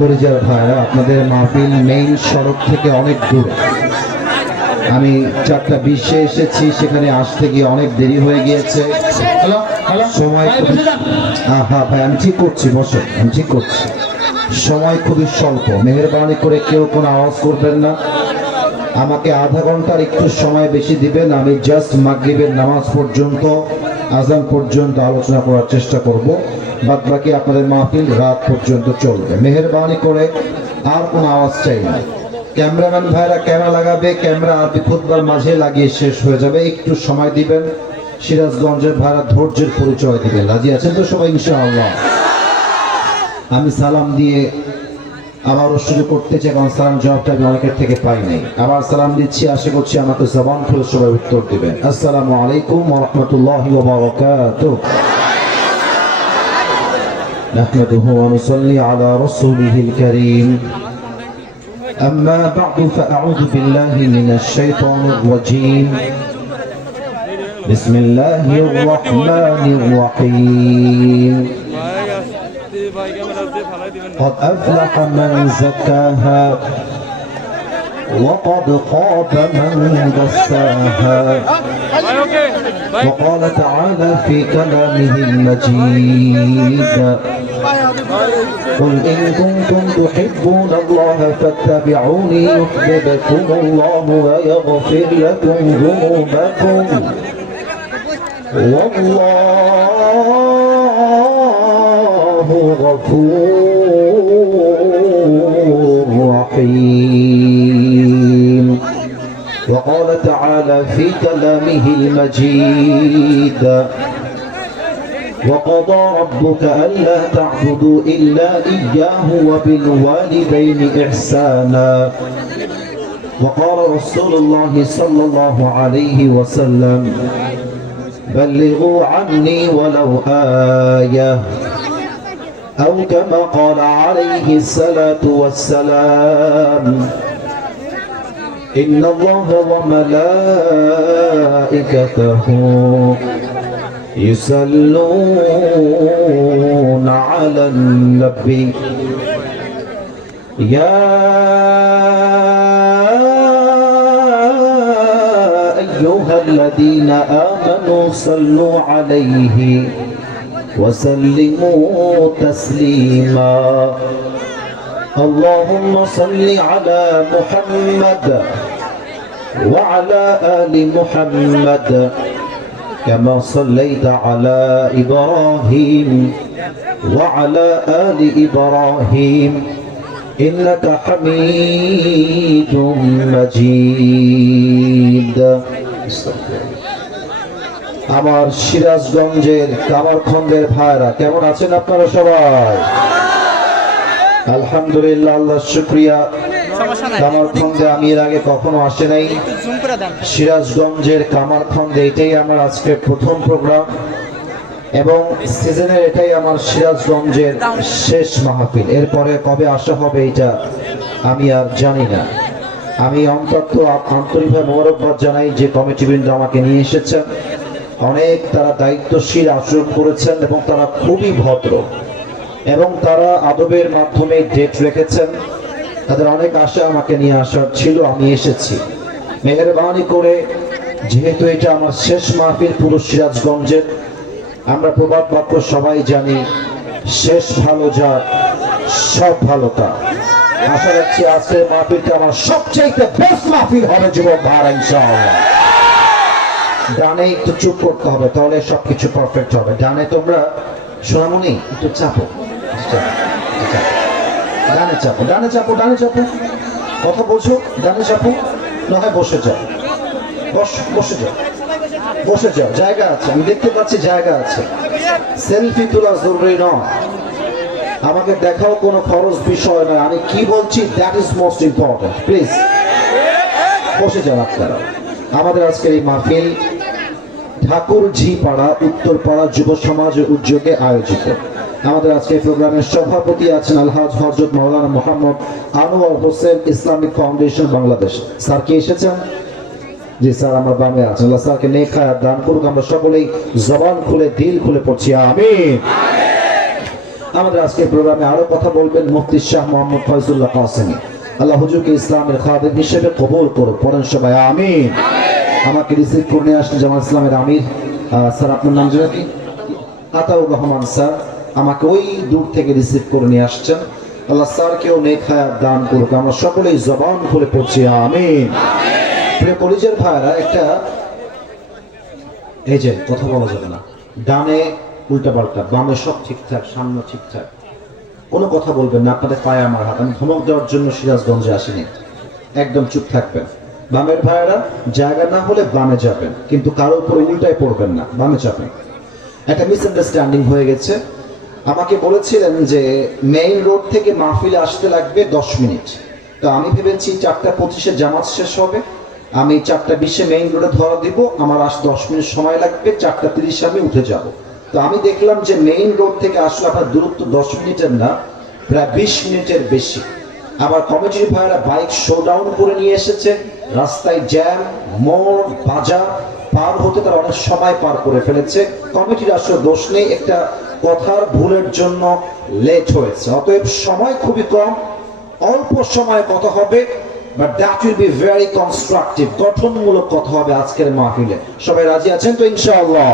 পরিচার ভাইরা, আপনাদের মাহফিল মেইন সড়ক থেকে অনেক দূরে। আমি 4:20 এসেছি, সেখানে আসতে গিয়ে অনেক দেরি হয়ে গিয়েছে। সময় হ্যাঁ ভাই, আমি ঠিক করছি, বসো, আমি ঠিক করছি। সময় খুবই স্বল্প, মেহেরবানি করে কেউ কোনো আওয়াজ করবেন না। আমাকে আধা ঘন্টার একটু সময় বেশি দিবেন। আমি জাস্ট মাগরিবের নামাজ পর্যন্ত, আজান পর্যন্ত আলোচনা করার চেষ্টা করব। বাদ বাকি আপনাদের মাহফিল রাত পর্যন্ত চলবে। মেহেরবানি করে আর কোনো আওয়াজ চাই না। ক্যামেরাম্যান ভাইরা ক্যামেরা লাগাবে, ক্যামেরা আরবি খুতবার মাঝে লাগিয়ে শেষ হয়ে যাবে, একটু সময় দিবেন। সিরাজগঞ্জের ভাইরা ধৈর্যের পরিচয় দিবেন। রাজি আছেন তো সবাই ইনশাআল্লাহ? আমি সালাম দিয়ে আবারও শুরু করতে চাই, কারণ সালাম জবাবটা আমি অনেকের থেকে পাই নাই। আবার সালাম দিচ্ছি, আশা করছি আমাকে জবান খুলে সবাই উত্তর দিবেন। আসসালামু আলাইকুম ওয়া রাহমাতুল্লাহি ওয়া বারাকাতুহু। নাহমাদুহু ওয়া নুসাল্লি আলা রাসূলিহিল কারীম। أما بعد فأعوذ بالله من الشيطان الرجيم. بسم الله الرحمن الرحيم. قد أفلح من زكاها وقد خاب من دساها. وقال تعالى في كلامه المجيد: قل إن كنتم تحبون الله فاتبعوني يحببكم الله ويغفر لكم ذنوبكم والله غفور رحيم. وقال تعالى في كلامه المجيد: وقضى ربك ألا تعبدوا إلا إياه وبالوالدين إحسانا. وقال رسول الله صلى الله عليه وسلم: بلغوا عني ولو آية، أو كما قال عليه الصلاة والسلام: إن الله وملائكته يصلون على النبي يا أيها الذين آمنوا صلوا عليه وسلموا تسليما. اللهم صل على محمد وعلى آل محمد كما صليت على إبراهيم وعلى آل إبراهيم إنك حميد مجيد. আমার সিরাজগঞ্জের কামারখন্দের ভাইরা কেমন আছেন আপনারা সবাই? আলহামদুলিল্লাহ, আল্লাহর শুকরিয়া। কামারখন্দে আমি এর আগে কখনো আসে নাই। সিরাজগঞ্জের কামারখন্দে এটাই আমার আজকে প্রথম প্রোগ্রাম এবং সিজনের এটাই আমার সিরাজগঞ্জের শেষ মাহফিল। এরপরে কবে আসা হবে এটা আমি আর জানি না। আমি অন্তত আন্তরিকভাবে মোবারকবাদ জানাই যে কমিটিবৃন্দ আমাকে নিয়ে এসেছেন। অনেক তারা দায়িত্বশীল আচরণ করেছেন এবং তারা খুবই ভদ্র এবং তারা আদবের মাধ্যমে ডেট রেখেছেন। তাদের অনেক আশা আমাকে নিয়ে আসার ছিল, আমি এসেছি। মেহেরবানি করে, যেহেতু এটা আমার শেষ মাহফিল পুরো সিরাজগঞ্জের, আমরা প্রবাদ বাক্য সবাই জানি, শেষ ভালো যার সব ভালো তার। আশা রাখছি আজকের মাহফিলটা আমার সবচেয়ে বেস্ট মাহফিল হবে যুবক ভাইরা ইনশাআল্লাহ। ডানে একটু চুপ করতে হবে, তাহলে সবকিছু পারফেক্ট হবে। ডানে তোমরা সোনামণি একটু চাপো, ডানে চাপো, ডানে চাপো, ডানে চাপো। কথা বলছো? ডানে চাপো, না হয় বসে যাও, বসে যাও, বসে যাও, জায়গা আছে, আমি দেখতে পাচ্ছি জায়গা আছে। সেলফি তোলা জরুরি নয়, আমাকে দেখাও কোনো খরচ বিষয় নয়। আমি কি বলছি that is most important. Please বসে যান আপনারা। আমাদের আজকের এই মাহফিল ঠাকুরঝি পাড়া উত্তরপাড়া যুব সমাজের উদ্যোগে আয়োজিত। আমাদের আজকে প্রোগ্রামের সভাপতি আছেন Alhaj Hazrat Maulana Mohammad Anwar Hossain, Islamic Foundation Bangladesh. Sir কি এসেছেন? জি স্যার আমার বামে আছেন। আল্লাহ স্যারকে নেক হায়াত দান করুক। আমরা সকলেই জবান খুলে দিল খুলে পড়ছি আমিন। আমাদের আজকের প্রোগ্রামে আরো কথা বলবেন মুফতি শাহ মোহাম্মদ ফয়জুল্লাহ কাসেমি। আল্লাহ হুজুরকে ইসলামের খাদেম হিসেবে কবুল করো, পড়েন সবাই আমিন। আমাকে রিসিভ করে নিয়ে আসলে জামাত ইসলামের আমির স্যার, আপনার নাম যেটা কি? আতাউর রহমান স্যার আমাকে ওই দূর থেকে রিসিভ করে নিয়ে আসছেন। আল্লাহ স্যারকেও নেক হায়াত দান করুক। আমরা সকলেই জবান খুলে পড়ছি আমিন। প্রিয় কলিজার ভাইরা, একটা এই যে কথা বলা যাবে না, ডানে উল্টা পাল্টা, বামে সব ঠিকঠাক, সামনে ঠিকঠাক, কোনো কথা বলবেন না। আপনাদের পায়ে আমার হাত, আমি ধমক দেওয়ার জন্য সিরাজগঞ্জে আসিনি। একদম চুপ থাকবেন। বামের ভাইয়েরা জায়গা না হলে বামে যাবেন, কিন্তু কারো উপরে উল্টায় পড়বেন না, বামে যাবেন। একটা মিসআন্ডারস্ট্যান্ডিং হয়ে গেছে। আমাকে বলেছিলেন যে মেইন রোড থেকে মাহফিলে আসতে লাগবে 10 মিনিট। তো আমি ভেবেছি 4:25-এ জামাত শেষ হবে, আমি 4:20-এ মেইন রোডে ধরা দিব, আমার 10 মিনিট সময় লাগবে, 4:30-এ আমি উঠে যাব। তো আমি দেখলাম যে মেইন রোড থেকে আসলে আপনার দূরত্ব 10 মিনিটের না, প্রায় 20 মিনিটের বেশি। আবার কমিটির ভাইয়েরা বাইক শোডাউন করে নিয়ে এসেছে, রাস্তায় জ্যাম, মোড়, বাজার পার হতে তারা অনেক সময় পার করে ফেলেছে। কমিটির আসলে দোষ নেই, একটা কথার ভুলের জন্য লেট হয়েছে। অতএব সময় খুবই কম, অল্প সময় কথা হবে, but that will be very constructive, গঠনমূলক কথা হবে আজকের মাহফিলে। সবাই রাজি আছেন তো ইনশাআল্লাহ?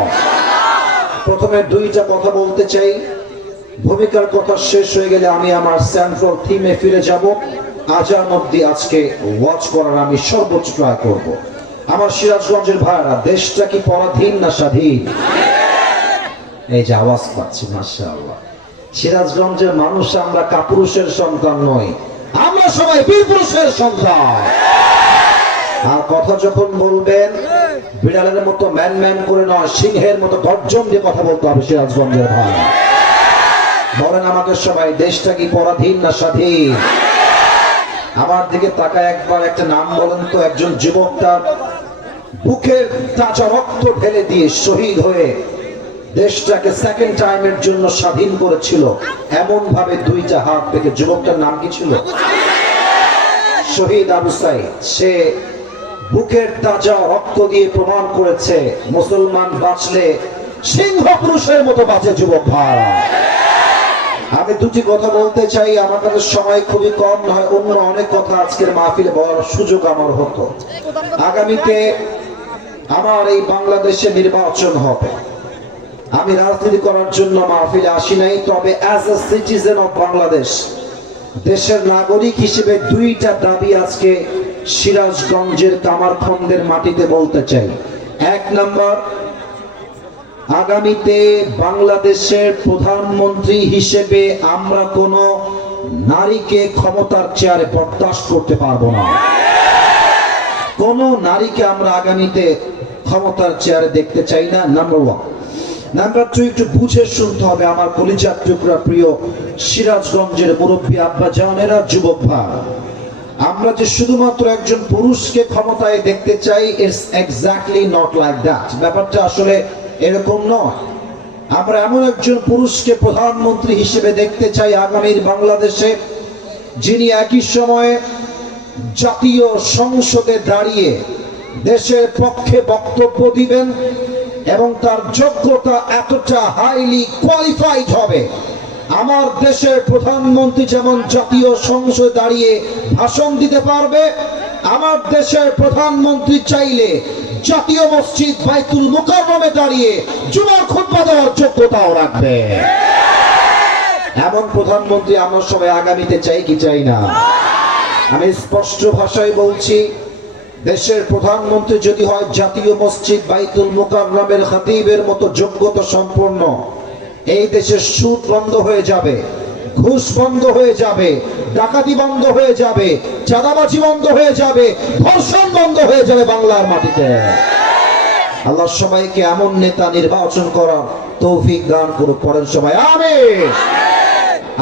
প্রথমে 2টা কথা বলতে চাই। ভূমিকার কথা শেষ হয়ে গেলে আমি আমার সেন্ট্রাল থিমে ফিরে যাব। আজান অব্দি আজকে ওয়াচ করার আমি সর্বোচ্চ ট্রাই করব। আমার সিরাজগঞ্জের ভাইরা, দেশটা কি পরাধীন না স্বাধীন? এই যে আওয়াজ পাচ্ছি, মাশাআল্লাহ। সিরাজগঞ্জের মানুষ আমরা কাপুরুষের সন্তান নই, আমরা সবাই বীর পুরুষের সন্তান। আর কথা যখন বলবেন বিড়ালের মতো ম্যান ম্যান করে নয়, সিংহের মতো গর্জন দিয়ে কথা বলতে হবে সিরাজগঞ্জের ভাই। বলেন আমাকে সবাই, দেশটা কি পরাধীন না স্বাধীন? আমার দিকে তাকায় একবার, একটা নাম বলেন তো, একজন যুবক তার বুকের তাজা রক্ত ঢেলে দিয়ে শহীদ হয়ে দেশটাকে সেকেন্ড টাইমের জন্য স্বাধীন করেছিল, এমন ভাবে 2টা হাত পেতে। যুবকটার নাম কি ছিল? শহীদ আবু সাইদ। সে বুকের তাজা রক্ত দিয়ে প্রমাণ করেছে মুসলমান বাঁচলে সিংহ পুরুষের মতো বাঁচে যুবক ভাই। আমি 2টি কথা বলতে চাই, আমার কাছে সময় খুবই কম, নয় অন্য অনেক কথা আজকের মাহফিলে বলার সুযোগ আমার হতো। আগামীতে আমার এই বাংলাদেশে নির্বাচন হবে। আমি রাজনীতি করার জন্য মাহফিলে আসি নাই, তবে as a citizen of Bangladesh, দেশের নাগরিক হিসেবে 2টা দাবি আজকে সিরাজগঞ্জের কামারখন্দের মাটিতে বলতে চাই। 1 নাম্বার, আগামীতে বাংলাদেশের প্রধানমন্ত্রী হিসেবে আমরা কোনো নারীকে ক্ষমতার চেয়ারে বরদাস্ত করতে পারবো না। কোন নারীকে আমরা আগামীতে ক্ষমতার চেয়ারে দেখতে চাই না, নাম্বার 1। নাম্বার 2, একটু বুঝে শুনতে হবে আমার কলিজার টুকরা প্রিয় সিরাজগঞ্জের মুরব্বী আব্বা জানেরা, যুবক ভাই, আমরা যে শুধুমাত্র একজন পুরুষকে ক্ষমতায় দেখতে চাই, it's exactly not like that. ব্যাপারটা আসলে এরকম নয়। আমরা এমন একজন পুরুষকে প্রধানমন্ত্রী হিসেবে দেখতে চাই আগামীর বাংলাদেশে, যিনি একই সময়ে জাতীয় সংসদে দাঁড়িয়ে দেশের পক্ষে বক্তব্য দিবেন এবং তার যোগ্যতা এতটা হাইলি কোয়ালিফাইড হবে। আমার দেশের প্রধানমন্ত্রী যেমন জাতীয় সংসদে দাঁড়িয়ে ভাষণ দিতে পারবে, আমার দেশের প্রধানমন্ত্রী চাইলে জাতীয় মসজিদ বাইতুল মুকাররমে দাঁড়িয়ে জুমার খুতবা দেওয়ার যোগ্যতাও রাখবে। এমন প্রধানমন্ত্রী আমরা সবাই আগামীতে চাই কি চাই না? আমি স্পষ্ট ভাষায় বলছি, দেশের প্রধানমন্ত্রী যদি হয় জাতীয় মসজিদ বাইতুল মুকাররমের খতিবের মতো যোগ্যতা সম্পন্ন, এই দেশের সুদ বন্ধ হয়ে যাবে, ঘুষ বন্ধ হয়ে যাবে, ডাকাতি বন্ধ হয়ে যাবে, চাঁদাবাজি বন্ধ হয়ে যাবে, ধর্ষণ বন্ধ হয়ে যাবে বাংলার মাটিতে। আল্লাহ সবাইকে এমন নেতা নির্বাচন করার তৌফিক দান করুক, পড়েন সবাই আমিন।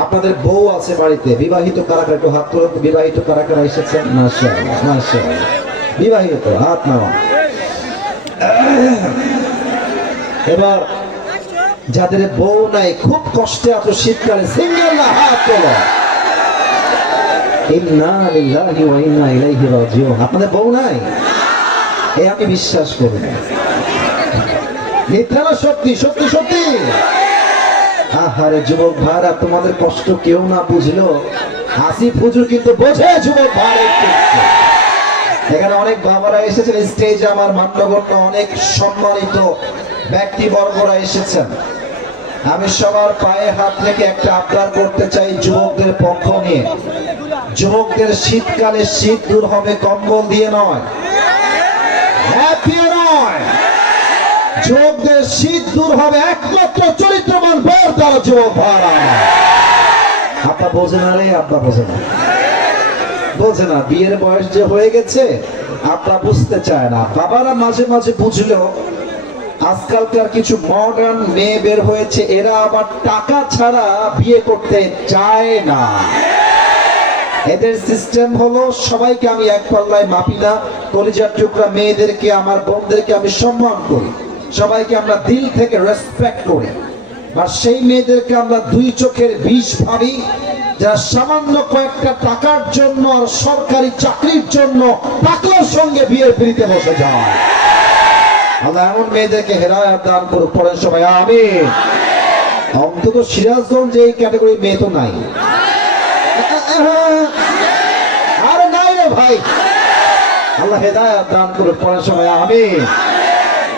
আপনাদের বউ আছে বাড়িতে, বিবাহিত কারা কারা, একটু হাত তুলুন। বিবাহিত কারা কারা এসেছেন? মাশাআল্লাহ মাশাআল্লাহ, বিবাহিত হাত নাও। এবার যাদের বউ নাই, খুব কষ্টে আছো শীতকালে, সিঙ্গেল না, হাত তোলো। ইন্না লিল্লাহি ওয়া ইন্না ইলাইহি রাজিউন। আপনাদের বউ নাই? এই আমি বিশ্বাস করি না। মিথ্যা না সত্যি? সত্যি সত্যি। আহারে যুবক ভাইরা, তোমাদের কষ্ট কেউ না বুঝলো আসিফ হুজুর কিন্তু বোঝে যুবক ভাইরা। এখানে অনেক বাবারা এসেছেন স্টেজে, আমার মান্যগণ্য অনেক সম্মানিত ব্যক্তিবর্গরা এসেছেন। আমি সবার পায়ে হাত রেখে একটা আবদার করতে চাই যুবকদের পক্ষ নিয়ে। যুবকদের শীতকালে শীত দূর হবে কম্বল দিয়ে নয়, নয়। যুবকদের শীত দূর হবে একমাত্র চরিত্রবান বর দ্বারা। যুবক ভাইরা, আপা বোঝে না রে, আপা বোঝে না, বোঝে না। বিয়ের বয়স যে হয়ে গেছে আপা বুঝতে চায় না। বাবারা মাঝে মাঝে বুঝলেও আজকালকার কিছু মডার্ন মেয়ে বের হয়েছে, এরা আবার টাকা ছাড়া বিয়ে করতে চায় না। এদের সিস্টেম হলো সবাইকে আমি এক পাল্লায় মাপি না। কলিজার টুকরা মেয়েদেরকে, আমার বোনদেরকে আমি সম্মান করি, সবাইকে আমরা দিল থেকে রেসপেক্ট করি। আর সেই মেয়েদেরকে আমরা দুই চোখের বিষ ভাবি, যারা সামান্য কয়েকটা টাকার জন্য আর সরকারি চাকরির জন্য টাকার সঙ্গে বিয়ের পিড়িতে বসে যায়। আল্লাহ এমন মেয়েদেরকে হেদায়েত দান করুক। পড়েন সবাই আমিন। অন্তত সিরাজগঞ্জে এই ক্যাটাগরি মেয়ে তো নাই। আরে নাই রে ভাই, আল্লাহ হেদায়েত দান করুক। পড়েন সবাই আমিন।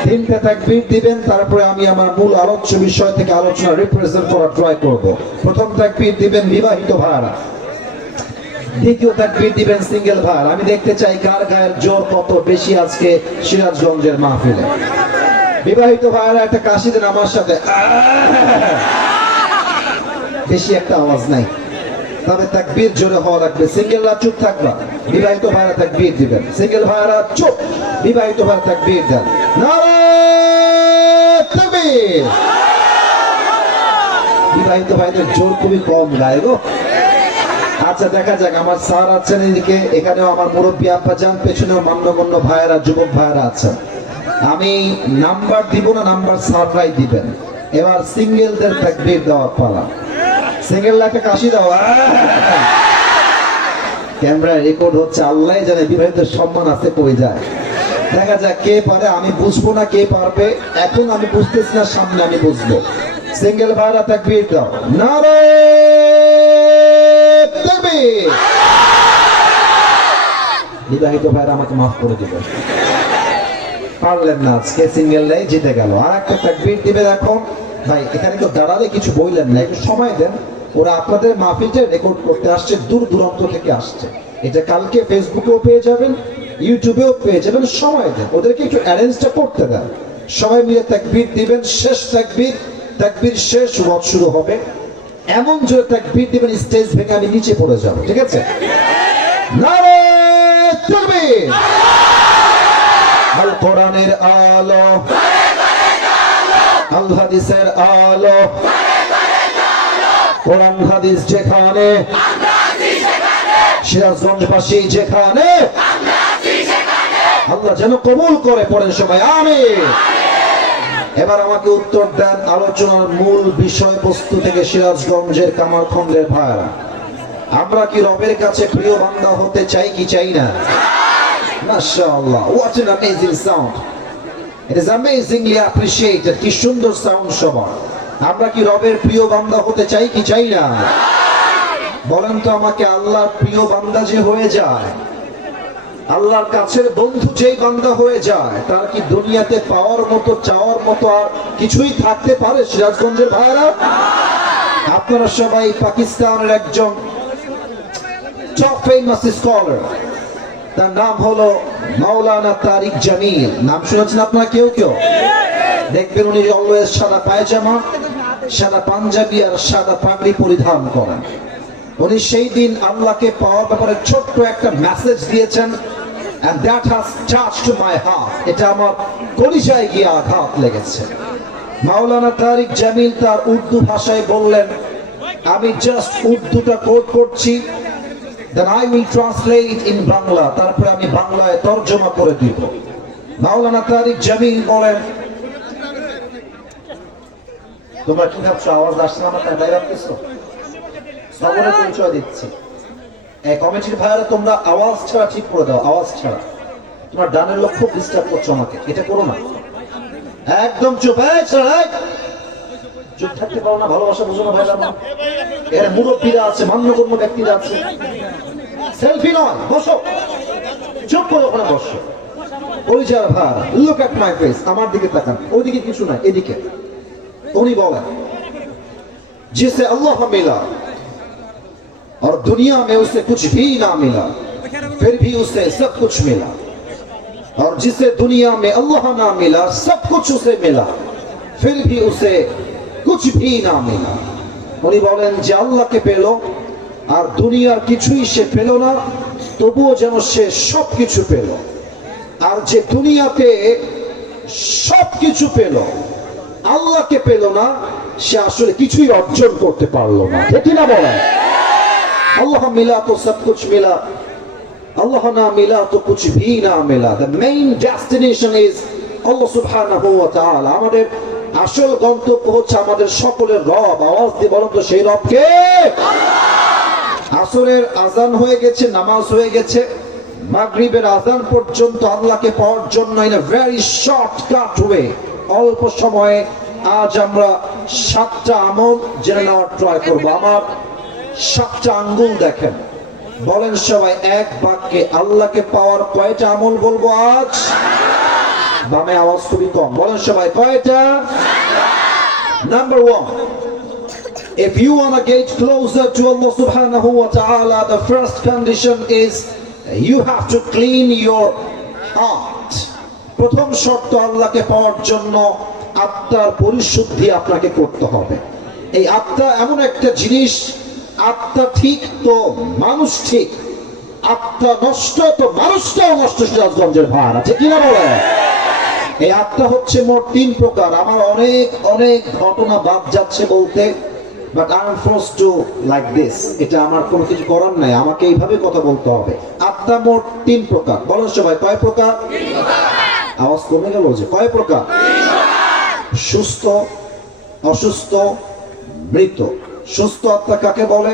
তিনটা তাকবীর দিবেন, তারপরে আমি আমার মূল আলোচ্য বিষয় থেকে আলোচনা রিপ্রেজেন্ট করার ট্রাই করব। প্রথম তাকবীর দিবেন বিবাহিত ভাইরা, দ্বিতীয় তাকবীর দিবেন সিঙ্গেল ভাইরা। আমি দেখতে চাই কার গায়ের জোর কত বেশি আজকে সিরাজগঞ্জের মাহফিলে। বিবাহিত ভাইরা একটা কাশি দেন আমার সাথে, বেশি একটা আওয়াজ নাই, তবে তাকবীর জোরে হওয়া লাগবে। সিঙ্গেলরা চুপ থাকবা, বিবাহিত ভাইরা তাকবীর দিবেন। সিঙ্গেল ভাইরা চুপ, বিবাহিত ভাইরা তাকবীর দেন। নারে তাকবীর। বিবাহিত ভাইদের জোর খুবই কম গায়ে গো। আচ্ছা দেখা যাক, আমার স্যার আছেন এদিকে, এখানেও আমার মুরব্বী আব্বা যান, পেছনেও মান্যগণ্য ভাইয়েরা, যুবক ভাইয়েরা আছেন। আমি নাম্বার দিব না, নাম্বার স্যাররাই দিবেন। এবার সিঙ্গেলদের তাকবীর দেওয়ার পালা। সিঙ্গেল একটা কাশি দাও। ক্যামেরা রেকর্ড হচ্ছে, আল্লাহ জানে বিবাহিতের সম্মান আছে কই যায়। দেখা যাক কে পারে। আমি বুঝবো না কে পারবে, এখন আমি বুঝতেছি না, সামনে আমি বুঝবো। সিঙ্গেল ভাইরা তাকবীর দাও। নারে তাকবীর। বিবাহিত ভাইরা আমাকে মাফ করে দিবেন, পারলেন না আজকে, সিঙ্গেলরাই জিতে গেল। আর একটা তাকবীর দিবে এখন। ভাই এখানে তো দাঁড়ালে কিছু বললেন না, একটু সময় দেন। ওরা আপনাদের মাহফিলটা রেকর্ড করতে আসছে, দূর দূরান্ত থেকে আসছে। এটা কালকে ফেসবুকেও পেয়ে যাবেন, ইউটিউবেও পেয়ে যাবেন। সময় দেন, ওদেরকে একটু অ্যারেঞ্জটা করতে দেন। সবাই মিলে তাকবীর দিবেন। শেষ তাকবীর, তাকবীর শেষ, ওয়াজ শুরু হবে। এমন জোরে তাকবীর দিবেন স্টেজ ভেঙে আমি নিচে পড়ে যাব, ঠিক আছে? নারে তাকবীর। আল কোরআনের আলো, আল হাদিসের আলো, কোরআন হাদিস যেখানে, সিরাজগঞ্জবাসী যেখানে, আল্লাহ যেন কবুল করে। পড়েন সবাই আমিন। এবার আমাকে উত্তর দেন আলোচনার মূল বিষয়বস্তু থেকে। সিরাজগঞ্জের কামারখন্দের ভাইরা, আমরা কি রবের কাছে প্রিয় বান্দা হতে চাই কি চাই না? মাশাআল্লাহ, what an amazing sound. It is amazingly appreciated. কি সুন্দর সাউন্ড সবার। আমরা কি রবের প্রিয় বান্দা হতে চাই কি চাই না? বলেন তো আমাকে, আল্লাহর প্রিয় বান্দা যে হয়ে যায়, আল্লাহর কাছের বন্ধু যেই বান্দা হয়ে যায়, তার কি দুনিয়াতে পাওয়ার মতো, চাওয়ার মতো আর কিছুই থাকতে পারে? সিরাজগঞ্জের ভাইরা, আপনারা সবাই পাকিস্তানের একজন টপ ফেমাস স্কলার, তার নাম হলো মাওলানা তারিক জামিল। নাম শুনেছেন আপনারা কেউ কেউ? দেখবেন উনি অলওয়েজ সাদা পায়জামা, সাদা পাঞ্জাবি আর সাদা পাগড়ি পরিধান করেন। উনি সেই দিন আল্লাহকে পাওয়ার ব্যাপারে ছোট্ট একটা মেসেজ দিয়েছেন, and that has touched my heart. এটা আমার কলিজায় গিয়ে আঘাত লেগেছে। মাওলানা তারিক জামিল তার উর্দু ভাষায় বললেন, আমি জাস্ট উর্দুটা কোট করছি, then I will translate in Bangla, তারপরে আমি বাংলায় তরজমা করে দিব। মাওলানা তারিক জামিল বলেন, তোমরা কি ভাবছো আওয়াজ আসছে না? আমার তাই ভাবতেছো? সবরে পরিচয় দিচ্ছি। এই কমিটির ভাইরা, তোমরা আওয়াজ ছাড়া ঠিক করে দাও, আওয়াজ ছাড়া। তোমার ডানের লোক খুব ডিস্টার্ব করছো আমাকে, এটা করো না। একদম চুপ। চুপ থাকতে পারো না? ভালোবাসা বুঝো না ভাইরা? এর মুরব্বীরা আছে, মান্যগণ্য ব্যক্তিরা আছে। সেলফি নয়, বসো, চুপ করে ওখানে বসো। ওই যার ভাই, লুক এট মাই ফেস, আমার দিকে তাকান। ওইদিকে কিছু নাই, এদিকে। উনি বলেন, जिसे अल्लाह मिला और दुनिया में उसे कुछ भी ना मिला फिर भी उसे सब कुछ मिला, और जिसे दुनिया में अल्लाह ना मिला सब कुछ उसे मिला फिर भी उसे कुछ भी ना मिला। উনি বলেন যে আল্লাহকে পেল আর দুনিয়ার কিছুই সে পেল না, তবুও যেন সে সবকিছু পেল। আর যে দুনিয়াতে সবকিছু পেল, আল্লাহকে পেল না, সে আসলে কিছুই অর্জন করতে পারলো না। ঠিক না বলেন? আল্লাহ মিলা তো সব কুছ মিলা, আল্লাহ না মিলা তো কুছ ভি না মিলা। দ্য মেইন ডেস্টিনেশন ইজ আল্লাহ সুবহানাহু ওয়া তাআলা। আমাদের আসল গন্তব্য হচ্ছে আমাদের সকলের রব। আওয়াজ দিয়ে বলুন তো, সেই রব কে? আসরের আজান হয়ে গেছে, নামাজ হয়ে গেছে, মাগরিবের আজান পর্যন্ত আল্লাহকে পাওয়ার জন্য in a very shortcut way, অল্প সময়ে আজ আমরা 7টা আমল জেনে নেওয়ার ট্রাই করবো। আমার 7টা আঙ্গুল দেখেন, বলেন সবাই এক বাক্যে আল্লাহকে পাওয়ার কয়টা আমল বলবো আজ? বামে আওয়াজ খুবই কম, বলেন সবাই কয়টা? Number 1, if you want to get closer to Allah subhanahu wa ta'ala, the first condition is you have to clean your heart. প্রথম শর্ত আল্লাহকে পাওয়ার জন্য আত্মার পরিশুদ্ধি আপনাকে করতে হবে। এই আত্মা এমন একটা জিনিস, আত্মা ঠিক তো মানুষ ঠিক, আত্মা নষ্ট তো মানুষটাও নষ্ট। সিরাজগঞ্জের ভাড়া ঠিক কিনা বলে? এই আত্মা হচ্ছে মোট 3 প্রকার। আমার অনেক অনেক ঘটনা বাদ যাচ্ছে বলতে, but I am forced to like this. এটা আমার কোনো কিছু করার নাই, আমাকে এইভাবে কথা বলতে হবে। আত্মা মোট 3 প্রকার। বলেন সবাই কয় প্রকার? আওয়াজ কমে গেল যে কয় প্রকার? সুস্থ, অসুস্থ, মৃত। সুস্থ আত্মা কাকে বলে?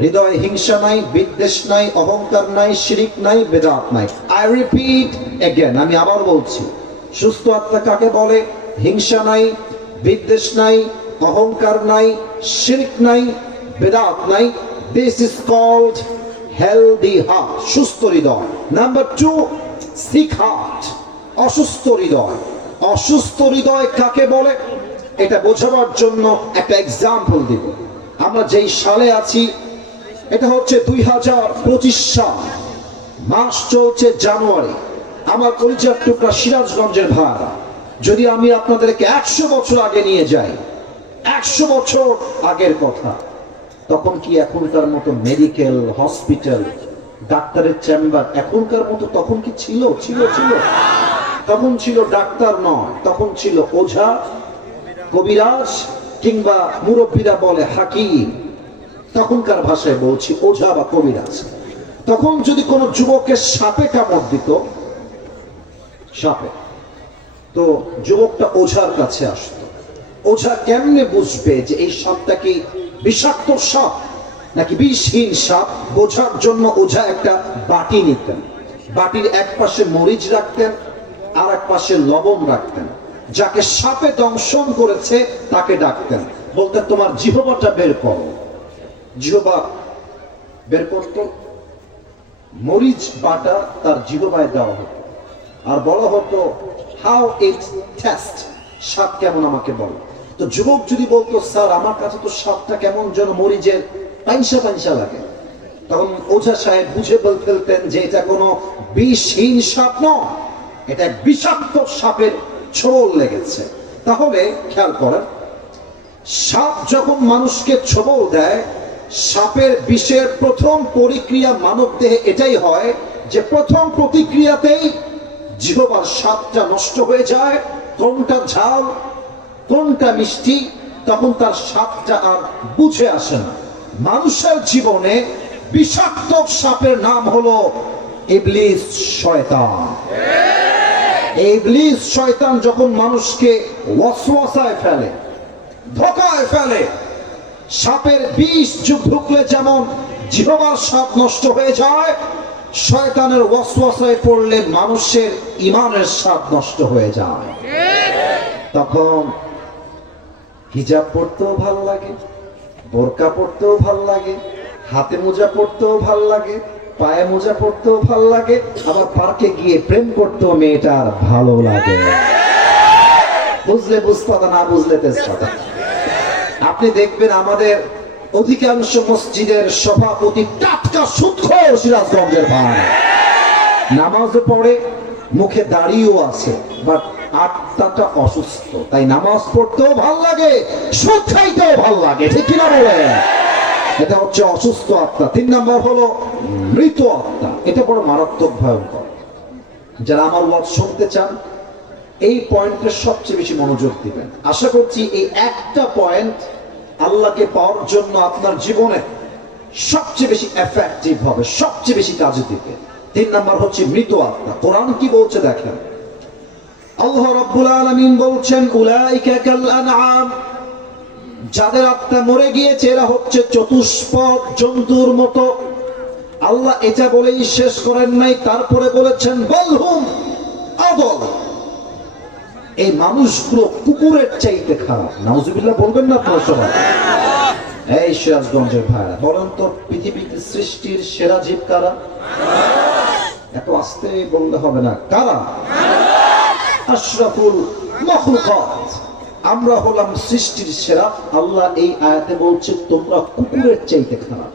হৃদয়ে হিংসা নাই, বিদ্বেষ নাই, অহংকার নাই, শিরিক নাই, বেদাত নাই। আই রিপিট এগেন, আমি আবার বলছি, সুস্থ আত্মা কাকে বলে? হিংসা নাই, বিদ্বেষ নাই, অহংকার নাই, শিরিক নাই, বেদাত নাই। This is called healthy heart, সুস্থ হৃদয়। নাম্বার 2, সিক হার্ট, অসুস্থ হৃদয়। অসুস্থ হৃদয় কাকে বলে এটা বোঝাবার জন্য একটা এক্সাম্পল দিব। আমরা যেই সালে আছি, এটা হচ্ছে 2025 সাল, মাস চলছে জানুয়ারি। আমার কলিজার টুকরা সিরাজগঞ্জের ভাড়া, যদি আমি আপনাদেরকে 100 বছর আগে নিয়ে যাই, 100 বছর আগের কথা, তখন কি এখনকার মতো মেডিকেল, হসপিটাল, ডাক্তারের চেম্বার এখনকার মতো তখন কি ছিল? ছিল ছিল। তখন ছিল ডাক্তার নয়, তখন ছিল ওঝা, কবিরাজ, কিংবা মুরব্বীরা বলে হাকিম। তখনকার ভাষায় বলছি ওঝা বা কবিরাজ। তখন যদি কোনো যুবকের সাপে কামড় দিত, সাপে, তো যুবকটা ওঝার কাছে আসতো। ওঝা কেমনে বুঝবে যে এই সাপটা কি বিষাক্ত সাপ নাকি বিষহীন সাপ? বোঝার জন্য ওঝা একটা বাটি নিতেন, বাটির এক পাশে মরিচ রাখতেন, আর এক পাশে লবণ রাখতেন। যাকে সাপে দংশন করেছে তাকে ডাকতেন, বলতেন তোমার জিহ্বাটা বের করো। জিহ্বা বের করতো, মরিচ বাটা তার জিহ্বায় দেওয়া হতো, আর বলা হতো হাউ ইট টেস্ট, স্বাদ কেমন আমাকে বলো। তো যুবক যদি বলতো স্যার আমার কাছে তো স্বাদটা কেমন যেন মরিচের পাইনসা পাইনসা লাগে, তখন ওঝা সাহেব বুঝে ফেলতেন যে এটা কোনো বিষহীন সাপ নয়, এটা বিষাক্ত সাপের ছোবল লেগেছে। তাহলে খেয়াল করেন, সাপ যখন মানুষকে ছোবল দেয়, সাপের বিষের প্রথম প্রতিক্রিয়া মানব দেহে এটাই হয় যে প্রথম প্রতিক্রিয়াতেই জিহ্বার স্বাদটা নষ্ট হয়ে যায়, কোনটা ঝাল কোনটা মিষ্টি তখন তার স্বাদটা আর বুঝে আসে না। মানুষের জীবনে বিষাক্ত সাপের নাম হলো ইবলিস, শয়তান। ইবলিস শয়তান যখন মানুষকে ওয়াসওয়াসায় ফেলে, ধোঁকায় ফেলে, সাপের বিষ ঢুকলে যেমন জিহ্বার স্বাদ নষ্ট হয়ে যায়, শয়তানের ওয়াসওয়াসায় পড়লে মানুষের ঈমানের স্বাদ নষ্ট হয়ে যায়। তখন হিজাব পড়তেও ভাল লাগে, বোরকা পড়তেও ভাল লাগে, হাতে মোজা পড়তেও ভাল লাগে, পায়ে মোজা পড়তেও ভাল লাগে, আবার পার্কে গিয়ে প্রেম করতেও মেয়েটার ভালো লাগে। বুঝলে বুঝপাতা, না বুঝলে তেজপাতা। আপনি দেখবেন আমাদের অধিকাংশ মসজিদের সভাপতি টাটকা সুদখোর সিরাজগঞ্জের ভাই, নামাজও পড়ে, মুখে দাড়িও আছে, বাট আত্মাটা অসুস্থ, তাই নামাজ পড়তেও ভাল লাগে, সুদ খাইতেও ভাল লাগে। ঠিক কিনা বলে? এটা হচ্ছে অসুস্থ আত্মা। 3 নাম্বার হলো মৃত আত্মা। এটা বড় মারাত্মক, ভয়ঙ্কর। যারা আমার ওয়াজ শুনতে চান এই পয়েন্টে সবচেয়ে বেশি মনোযোগ দিবেন। আশা করছি এই একটা পয়েন্ট আল্লাহকে পাওয়ার জন্য আপনার জীবনে সবচেয়ে বেশি এফেক্টিভ হবে, সবচেয়ে বেশি কাজে দিবে। 3 নাম্বার হচ্ছে মৃত আত্মা। কোরআন কি বলছে দেখেন। আল্লাহ রাব্বুল আলামিন বলছেন, উলাইকা কাল আনআম, যাদের আত্মা মরে গিয়েছে এরা হচ্ছে চতুষ্পদ জন্তুর মতো। আল্লাহ এটা বলেই শেষ করেন নাই, তারপরে বলেছেন বলহুম আদল, এই মানুষগুলো কুকুরের চাইতে খারাপ। নাউজুবিল্লাহ বলবেন না আপনারা সবাই? এই সিরাজগঞ্জের ভাইরা বলেন তো, পৃথিবীতে সৃষ্টির সেরা জীব কারা? এত আস্তে বললে হবে না। কারা? আশরাফুল মাখলুকাত, আমরা হলাম সৃষ্টির সেরা। আল্লাহ এই আয়াতে বলছে তোমরা কুকুরের চাইতে খারাপ।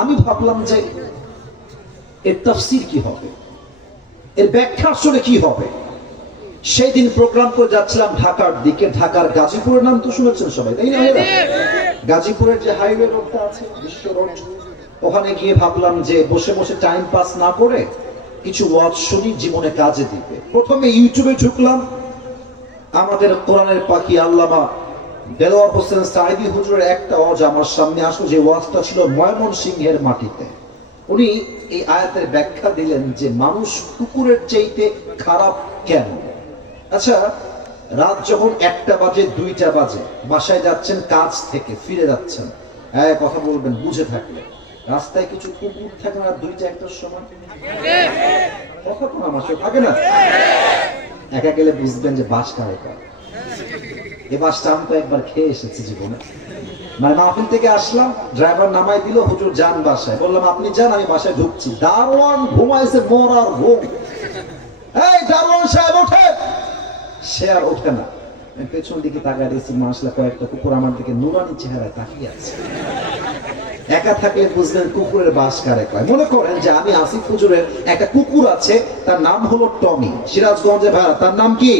আমি ভাবলাম যে এর তাফসীর কি হবে, এর ব্যাখ্যা আসলে কি হবে। সেই দিন প্রোগ্রাম করে যাচ্ছিলাম ঢাকার দিকে। ঢাকার গাজীপুরের নাম তো শুনেছেন সবাই, তাই না? গাজীপুরের যে হাইওয়ে রোডটা আছে, বিশ্ব রোড, ওখানে গিয়ে ভাবলাম যে বসে বসে টাইম পাস না করে কিছু ওয়াজ শুনি, জীবনে কাজে দিবে। প্রথমে ইউটিউবে ঢুকলাম। আমাদের কোরআনের পাখি আল্লামা দেলোয়ার হোসেন সাঈদী হুজুরের একটা ওয়াজ আমার সামনে আসলো, যে ওয়াজটা ছিল ময়মনসিংহের মাটিতে। উনি এই আয়াতের ব্যাখ্যা দিলেন যে মানুষ কুকুরের চাইতে খারাপ কেন। আচ্ছা, রাত যখন 1টা বাজে 2টা বাজে, বাসায় যাচ্ছেন কাজ থেকে, ফিরে যাচ্ছেন, কথা বলবেন বুঝে থাকলে, রাস্তায় কিছু কুকুর থাকে না 2টা 1টার সময়? কথা কোন আমার সাথে থাকে না? একা গেলে বুঝবেন যে বাস কার। এই বাসটা আমি তো একবার খেয়ে এসেছি জীবনে। মানে মাহফিল থেকে আসলাম, ড্রাইভার নামাই দিল, হুজুর যান বাসায়। বললাম আপনি যান, আমি বাসায় ঢুকছি। দারোয়ান ঘুমাইছে মরার ঘুম। এই দারোয়ান সাহেব ওঠে, সে আর ওঠে না। পেছন দিকে তাকায় দিয়েছি, মাসলা কয়েকটা কুকুর আমার দিকে নুরানি চেহারায় তাকিয়ে আছে। একা থাকলে বুঝবেন কুকুরের বাস কারে কয়। মনে করেন যে আমি আসিফ হুজুরের একটা কুকুর আছে, তার নাম হলো টমি। সিরাজগঞ্জে ভাড়া, তার নাম কি?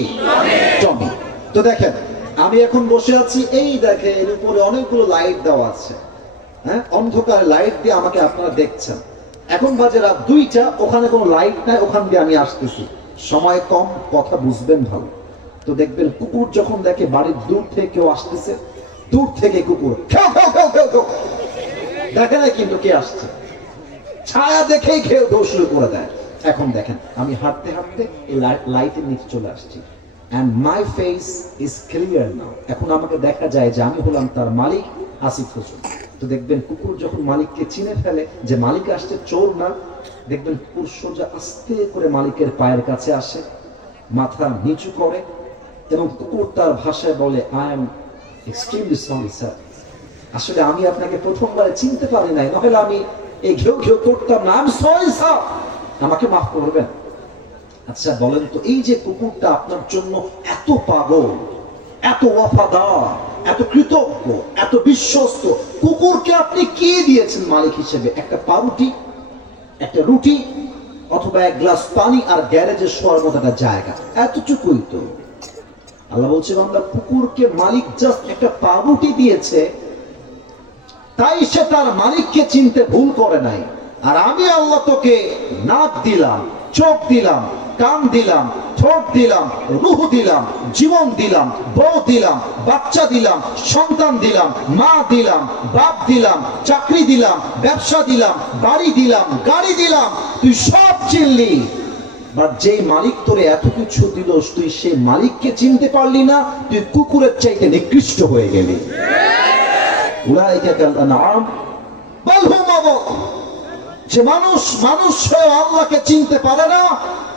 টমি। তো দেখেন, আমি এখন বসে আছি, এই দেখে এর উপরে অনেকগুলো লাইট দেওয়া আছে, হ্যাঁ, অন্ধকার লাইট দিয়ে আমাকে আপনারা দেখছেন। এখন বাজে রাত 2টা, ওখানে কোনো লাইট নাই, ওখান দিয়ে আমি আসতেছি। সময় কম, কথা বুঝবেন ভালো। তো দেখবেন কুকুর যখন দেখে বাড়ির দূর থেকে কেউ আসতেছে, দূর থেকে কুকুর খেও খেও খেও খেও খেও দেখে না কিন্তু কে আসছে, ছায়া দেখেই খেয়ে দৌড় শুরু করে দেয়। এখন দেখেন আমি হাঁটতে হাঁটতে এই লাইটের নিচে চলে আসছি, and my face is clear now। এখন আমাকে দেখা যায় যে আমি হলাম তার মালিক, আসিফ হুজুর। তো দেখবেন কুকুর যখন মালিককে চিনে ফেলে যে মালিক আসছে, চোর না, দেখবেন কুকুর সোজা আস্তে করে মালিকের পায়ের কাছে আসে, মাথা নিচু করে, এবং কুকুর তার ভাষায় বলে, I am extremely sorry sir, আসলে আমি আপনাকে প্রথমবারে চিনতে পারি নাই, নহেলে আমি এই ঘেউ ঘেউ করতাম না, আমি সরি স্যার, আমাকে মাফ করবেন। আচ্ছা বলেন তো, এই যে কুকুরটা আপনার জন্য এত পাগল, এত ওয়াফাদার, এত কৃতজ্ঞ, এত বিশ্বস্ত, কুকুরকে আপনি কি দিয়েছেন মালিক হিসেবে? একটা পাউরুটি, একটা রুটি, অথবা 1 গ্লাস পানি, আর গ্যারেজে শোয়ার মতো একটা জায়গা, এতটুকুই তো। আল্লাহ বলছে বান্দা, কুকুরকে মালিক জাস্ট একটা পাউরুটি দিয়েছে, তাই সে তার মালিককে চিনতে ভুল করে নাই। আর আমি আল্লাহ তোকে নাক দিলাম, চোখ দিলাম, কান দিলাম, ঠোঁট দিলাম, রূহ দিলাম, জীবন দিলাম, বউ দিলাম, বাচ্চা দিলাম, সন্তান দিলাম, মা দিলাম, বাপ দিলাম, চাকরি দিলাম, ব্যবসা দিলাম, বাড়ি দিলাম, গাড়ি দিলাম, তুই সব চিনলি। বাট যেই মালিক তোরে এত কিছু দিল, তুই সেই মালিককে চিনতে পারলি না, তুই কুকুরের চাইতে নিকৃষ্ট হয়ে গেলি। উলাইকা কাল আনআম বাল হুম আদল। যে মানুষ হয়ে আল্লাহকে চিনতে পারে না,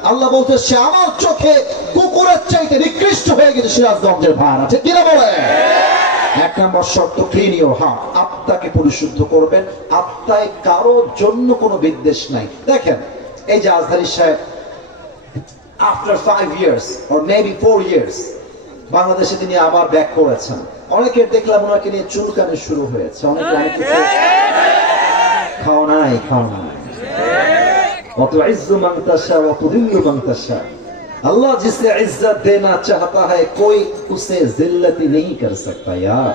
আল্লাহ বলতে সে আমার চোখে কুকুর পুকুরের চাইতে নিকৃষ্ট হয়ে গেছে সিরাজগঞ্জের ভাড়া, ঠিক কিনা বলে? এক নম্বর শর্ত, ক্লিন ইউর হার্ট, আত্মাকে পরিশুদ্ধ করবেন। আত্মায় কারোর জন্য কোনো বিদ্বেষ নাই। দেখেন এই যে আজহারী সাহেব after 5 years or maybe 4 years বাংলাদেশে তিনি আবার ব্যাক করেছেন। অনেকের দেখলাম ওনাকে নিয়ে চুলকানি শুরু হয়েছে, অনেকে অনেক কিছু খাও নাই। অত ইজ্জু মান তাশা ওয়া তুযিল্লু মান তাশা। अल्लाह जिसे इज्जत देना चाहता है कोई उसे जिल्लती नहीं कर सकता यार,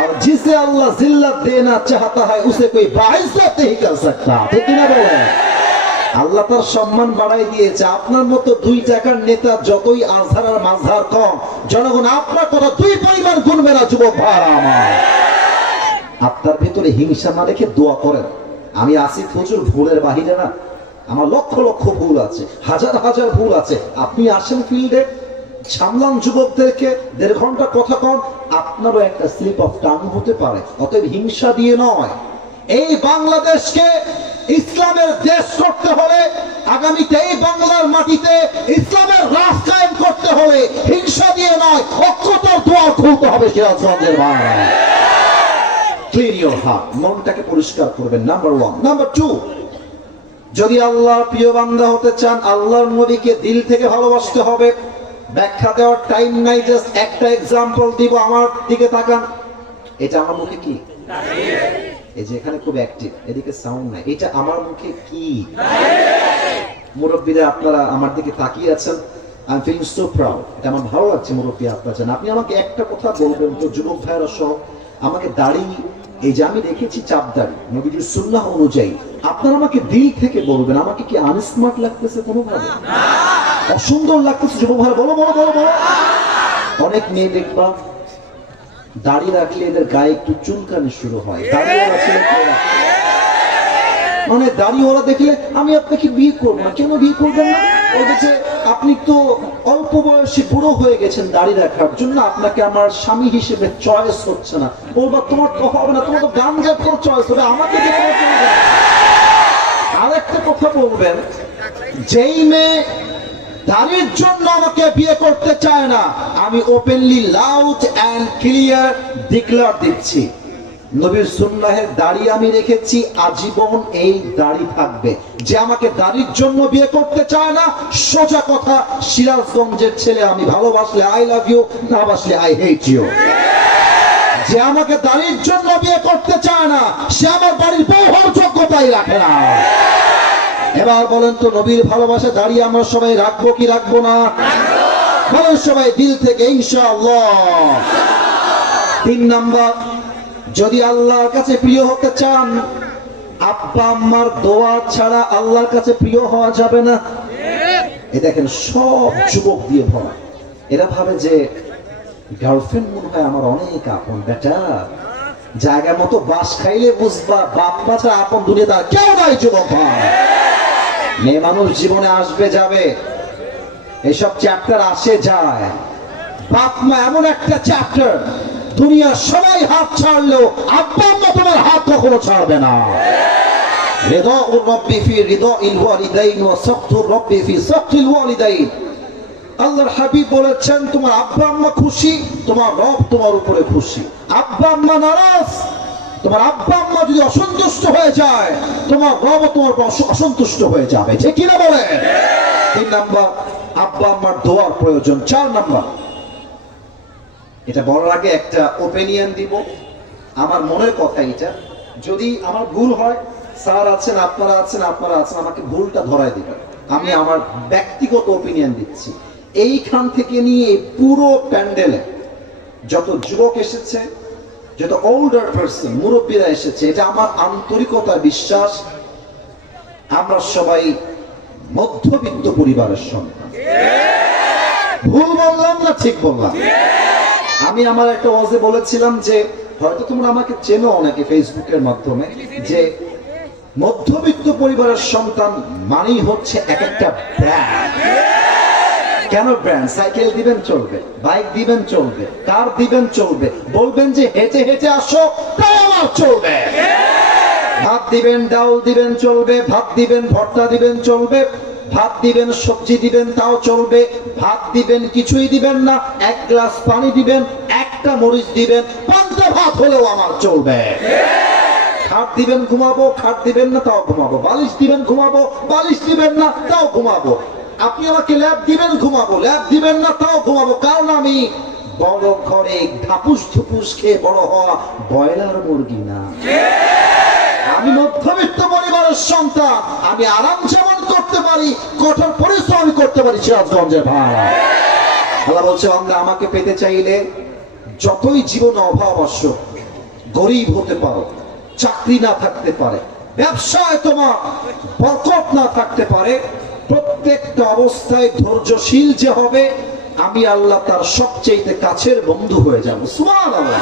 और जिसे अल्लाह जिल्लत देना चाहता है उसे कोई बाइज्जत नहीं कर सकता, ठीक ना बोले? আল্লাহ তার সম্মান বাড়াই দিয়েছে। আপনার মতো 2 টাকার নেতা যতই আজহার আর মাযহার কম, জনগণ আপনার কথা 2 পরিমাণ গুনবে না। যুবক ভাইরা আমার, আপনার ভিতরে হিংসা না রেখে দোয়া করেন। আমি আসিফ হুজুর ভুলের বাহিরে না, আমার লক্ষ লক্ষ ভুল আছে, হাজার হাজার ভুল আছে। আপনি আসেন ফিল্ডে, সামলান যুবকদেরকে, 1.5 ঘন্টা কথা কন, আপনারও একটা স্লিপ অফ টাং হতে পারে। অতএব হিংসা দিয়ে নয়, এই বাংলাদেশকে ইসলামের দেশ করতে হলে, আগামীতে এই বাংলার মাটিতে ইসলামের রাজ কায়েম করতে হলে হিংসা দিয়ে নয়, ঐক্যতার দুয়ার খুলতে হবে সিরাজগঞ্জের ভাই। ক্লিন ইউর হার্ট, মনটাকে পরিষ্কার করবেন, নাম্বার 1। নাম্বার 2, যদি আল্লাহর প্রিয় বান্দা হতে চান, আল্লাহর নবীকে দিল থেকে ভালোবাসতে হবে। ব্যাখ্যা দেওয়ার টাইম নাই, জাস্ট একটা এক্সাম্পল দিব। আমার দিকে তাকান, এটা আমার মুখে কি? এই যে এখানে খুব অ্যাক্টিভ, এদিকে সাউন্ড নাই। এটা আমার মুখে কি? মুরব্বীরা আপনারা আমার দিকে তাকিয়ে আছেন, I am feeling so proud. এটা আমার ভালো লাগছে মুরব্বী আপনারা জানেন। আপনি আমাকে একটা কথা বলবেন তো, যুবক ভাইরা সহ, আমাকে দাড়ি, এই যে আমি রেখেছি চাপ দাড়ি নবীজির সুন্নাহ অনুযায়ী, আপনারা আমাকে দিল থেকে বলবেন, আমাকে কি আনস্মার্ট লাগতেছে কোনোভাবে? অসুন্দর লাগতেছে? যুবক ভাইরা বলো বলো বলো বলো। অনেক মেয়ে দেখবা দাড়ি রাখলে এদের গায়ে একটু চুলকানি শুরু হয়। দাড়িওয়ালা ছেলে, মানে দাড়িওয়ালা দেখলে আমি আপনাকে বিয়ে করবো না। কেন বিয়ে করবেন না? বলছে আপনি তো অল্প বয়সে বুড়ো হয়ে গেছেন, দাড়ি রাখার জন্য আপনাকে আমার স্বামী হিসেবে চয়েস হচ্ছে না। বলবা তোমার তো হবে না, তোমার তো গাঞ্জাখোর চয়েস হবে, আমাকে আরেকটা কথা বলবেন, যেই মেয়ে দাড়ির জন্য আমাকে বিয়ে করতে চায় না, আমি openly loud and clear declare দিচ্ছি, নবীর সুন্নাহের দাড়ি আমি রেখেছি, আজীবন এই দাড়ি থাকবে। যে আমাকে দাড়ির জন্য বিয়ে করতে চায় না, সোজা কথা, সিরাজগঞ্জের ছেলে আমি ভালোবাসলে আই লাভ ইউ, না বাসলে আই হেট ইউ। যে আমাকে দাড়ির জন্য বিয়ে করতে চায় না, সে আমার বাড়ির বউ হওয়ার যোগ্যতাই রাখে না। এবার বলেন তো, নবীর ভালোবাসা দাঁড়িয়ে আমরা সবাই রাখবো কি রাখবো না? বলেন সবাই দিল থেকে ইনশাআল্লাহ। 3 নাম্বার, যদি আল্লাহর কাছে প্রিয় হতে চান, আব্বা আম্মার দোয়া ছাড়া আল্লাহর কাছে প্রিয় হওয়া যাবে না। এই দেখেন সব যুবক দিয়ে ভরা, এরা ভাবে যে গার্লফ্রেন্ড মনে হয় আমার অনেক আপন। বেটা, জায়গা মতো বাস খাইলে বুঝবা বাপ মা ছাড়া আপন দুনিয়া তার কেউ নাই। যুবক ভাই, মেয়ে মানুষ জীবনে আসবে যাবে, এইসব চ্যাপ্টার আসে যায়। বাপ মা এমন একটা চ্যাপ্টার, দুনিয়ার সবাই হাত ছাড়লেও আব্বা আম্মা তোমার হাত কখনো ছাড়বে না। রিদাউর রাব্বি ফি রিদাইল ওয়ালিদাইন ওয়া সাখতুর রাব্বি ফি সাখতিল ওয়ালিদাইন। আল্লাহর হাবিব বলেছেন, তোমার আব্বা আম্মা খুশি, তোমার রব তোমার উপরে খুশি। আব্বা আম্মা নারাজ, তোমার আব্বা আম্মা যদি অসন্তুষ্ট হয়ে যায়, তোমার রব তোমার অসন্তুষ্ট হয়ে যাবে, ঠিক কি না বলে? 3 নাম্বার, আব্বা আম্মার দোয়ার প্রয়োজন। 4 নাম্বার, এটা বলার আগে একটা ওপিনিয়ন দিব, আমার মনের কথা এটা। যদি আমার ভুল হয়, স্যার আছেন, আপনারা আছেন, আমাকে ভুলটা ধরায় দিবেন। আমি আমার ব্যক্তিগত ওপিনিয়ন দিচ্ছি। এইখান থেকে নিয়ে পুরো প্যান্ডেলে যত যুবক এসেছে, যত ওল্ডার পারসন, মুরব্বীরা এসেছে, এটা আমার আন্তরিকতার বিশ্বাস, আমরা সবাই মধ্যবিত্ত পরিবারের সন্তান। ভুল বললাম না ঠিক বললাম? আমি আমার একটা ওয়াজে বলেছিলাম যে হয়তো তোমরা আমাকে চেনো অনেকে ফেসবুকের মাধ্যমে, যে মধ্যবিত্ত পরিবারের সন্তান মানেই হচ্ছে এক একটা ব্র্যান্ড। কেন ব্র্যান্ড? সাইকেল দিবেন চলবে, বাইক দিবেন চলবে, কার দিবেন চলবে, বলবেন যে হেঁটে হেঁটে আসো তাই আমার চলবে। ভাত দিবেন, ডাউল দিবেন চলবে, ভাত দিবেন, ভর্তা দিবেন চলবে, ভাত দিবেন, সবজি দিবেন, তাও চলবে। ভাত দিবেন, কিছুই দিবেন না, এক গ্লাস পানি দিবেন, একটা মরিচ দিবেন, পান্তা ভাত হলেও আমার চলবে। খাট দিবেন, ঘুমাবো, খাট দিবেন না, তাও ঘুমাবো। বালিশ দিবেন, ঘুমাবো, বালিশ দিবেন না, তাও ঘুমাবো। আপনি আমাকে ল্যাব দিবেন, ঘুমাবো, ল্যাব দিবেন না, তাও ঘুমাবো। কারণ আমি বড় ঘরে ধাপুস ধুপুস খেয়ে বড় হওয়া ব্রয়লার মুরগি না। আমি মধ্যবিত্ত পরিবারের সন্তান। আমি আরাম যেমন করতে পারি, কঠোর পরিশ্রম আমি করতে পারি সিরাজগঞ্জের ভাই। আল্লাহ বলছে, বান্দা আমাকে পেতে চাইলে যতই জীবনে অভাব আসুক, গরিব হতে পারো, চাকরি না থাকতে পারে, ব্যবসায় তোমার বরকত না থাকতে পারে, প্রত্যেকটা অবস্থায় ধৈর্যশীল যে হবে, আমি আল্লাহ তার সবচেয়ে কাছের বন্ধু হয়ে যাব। সুবহানাল্লাহ।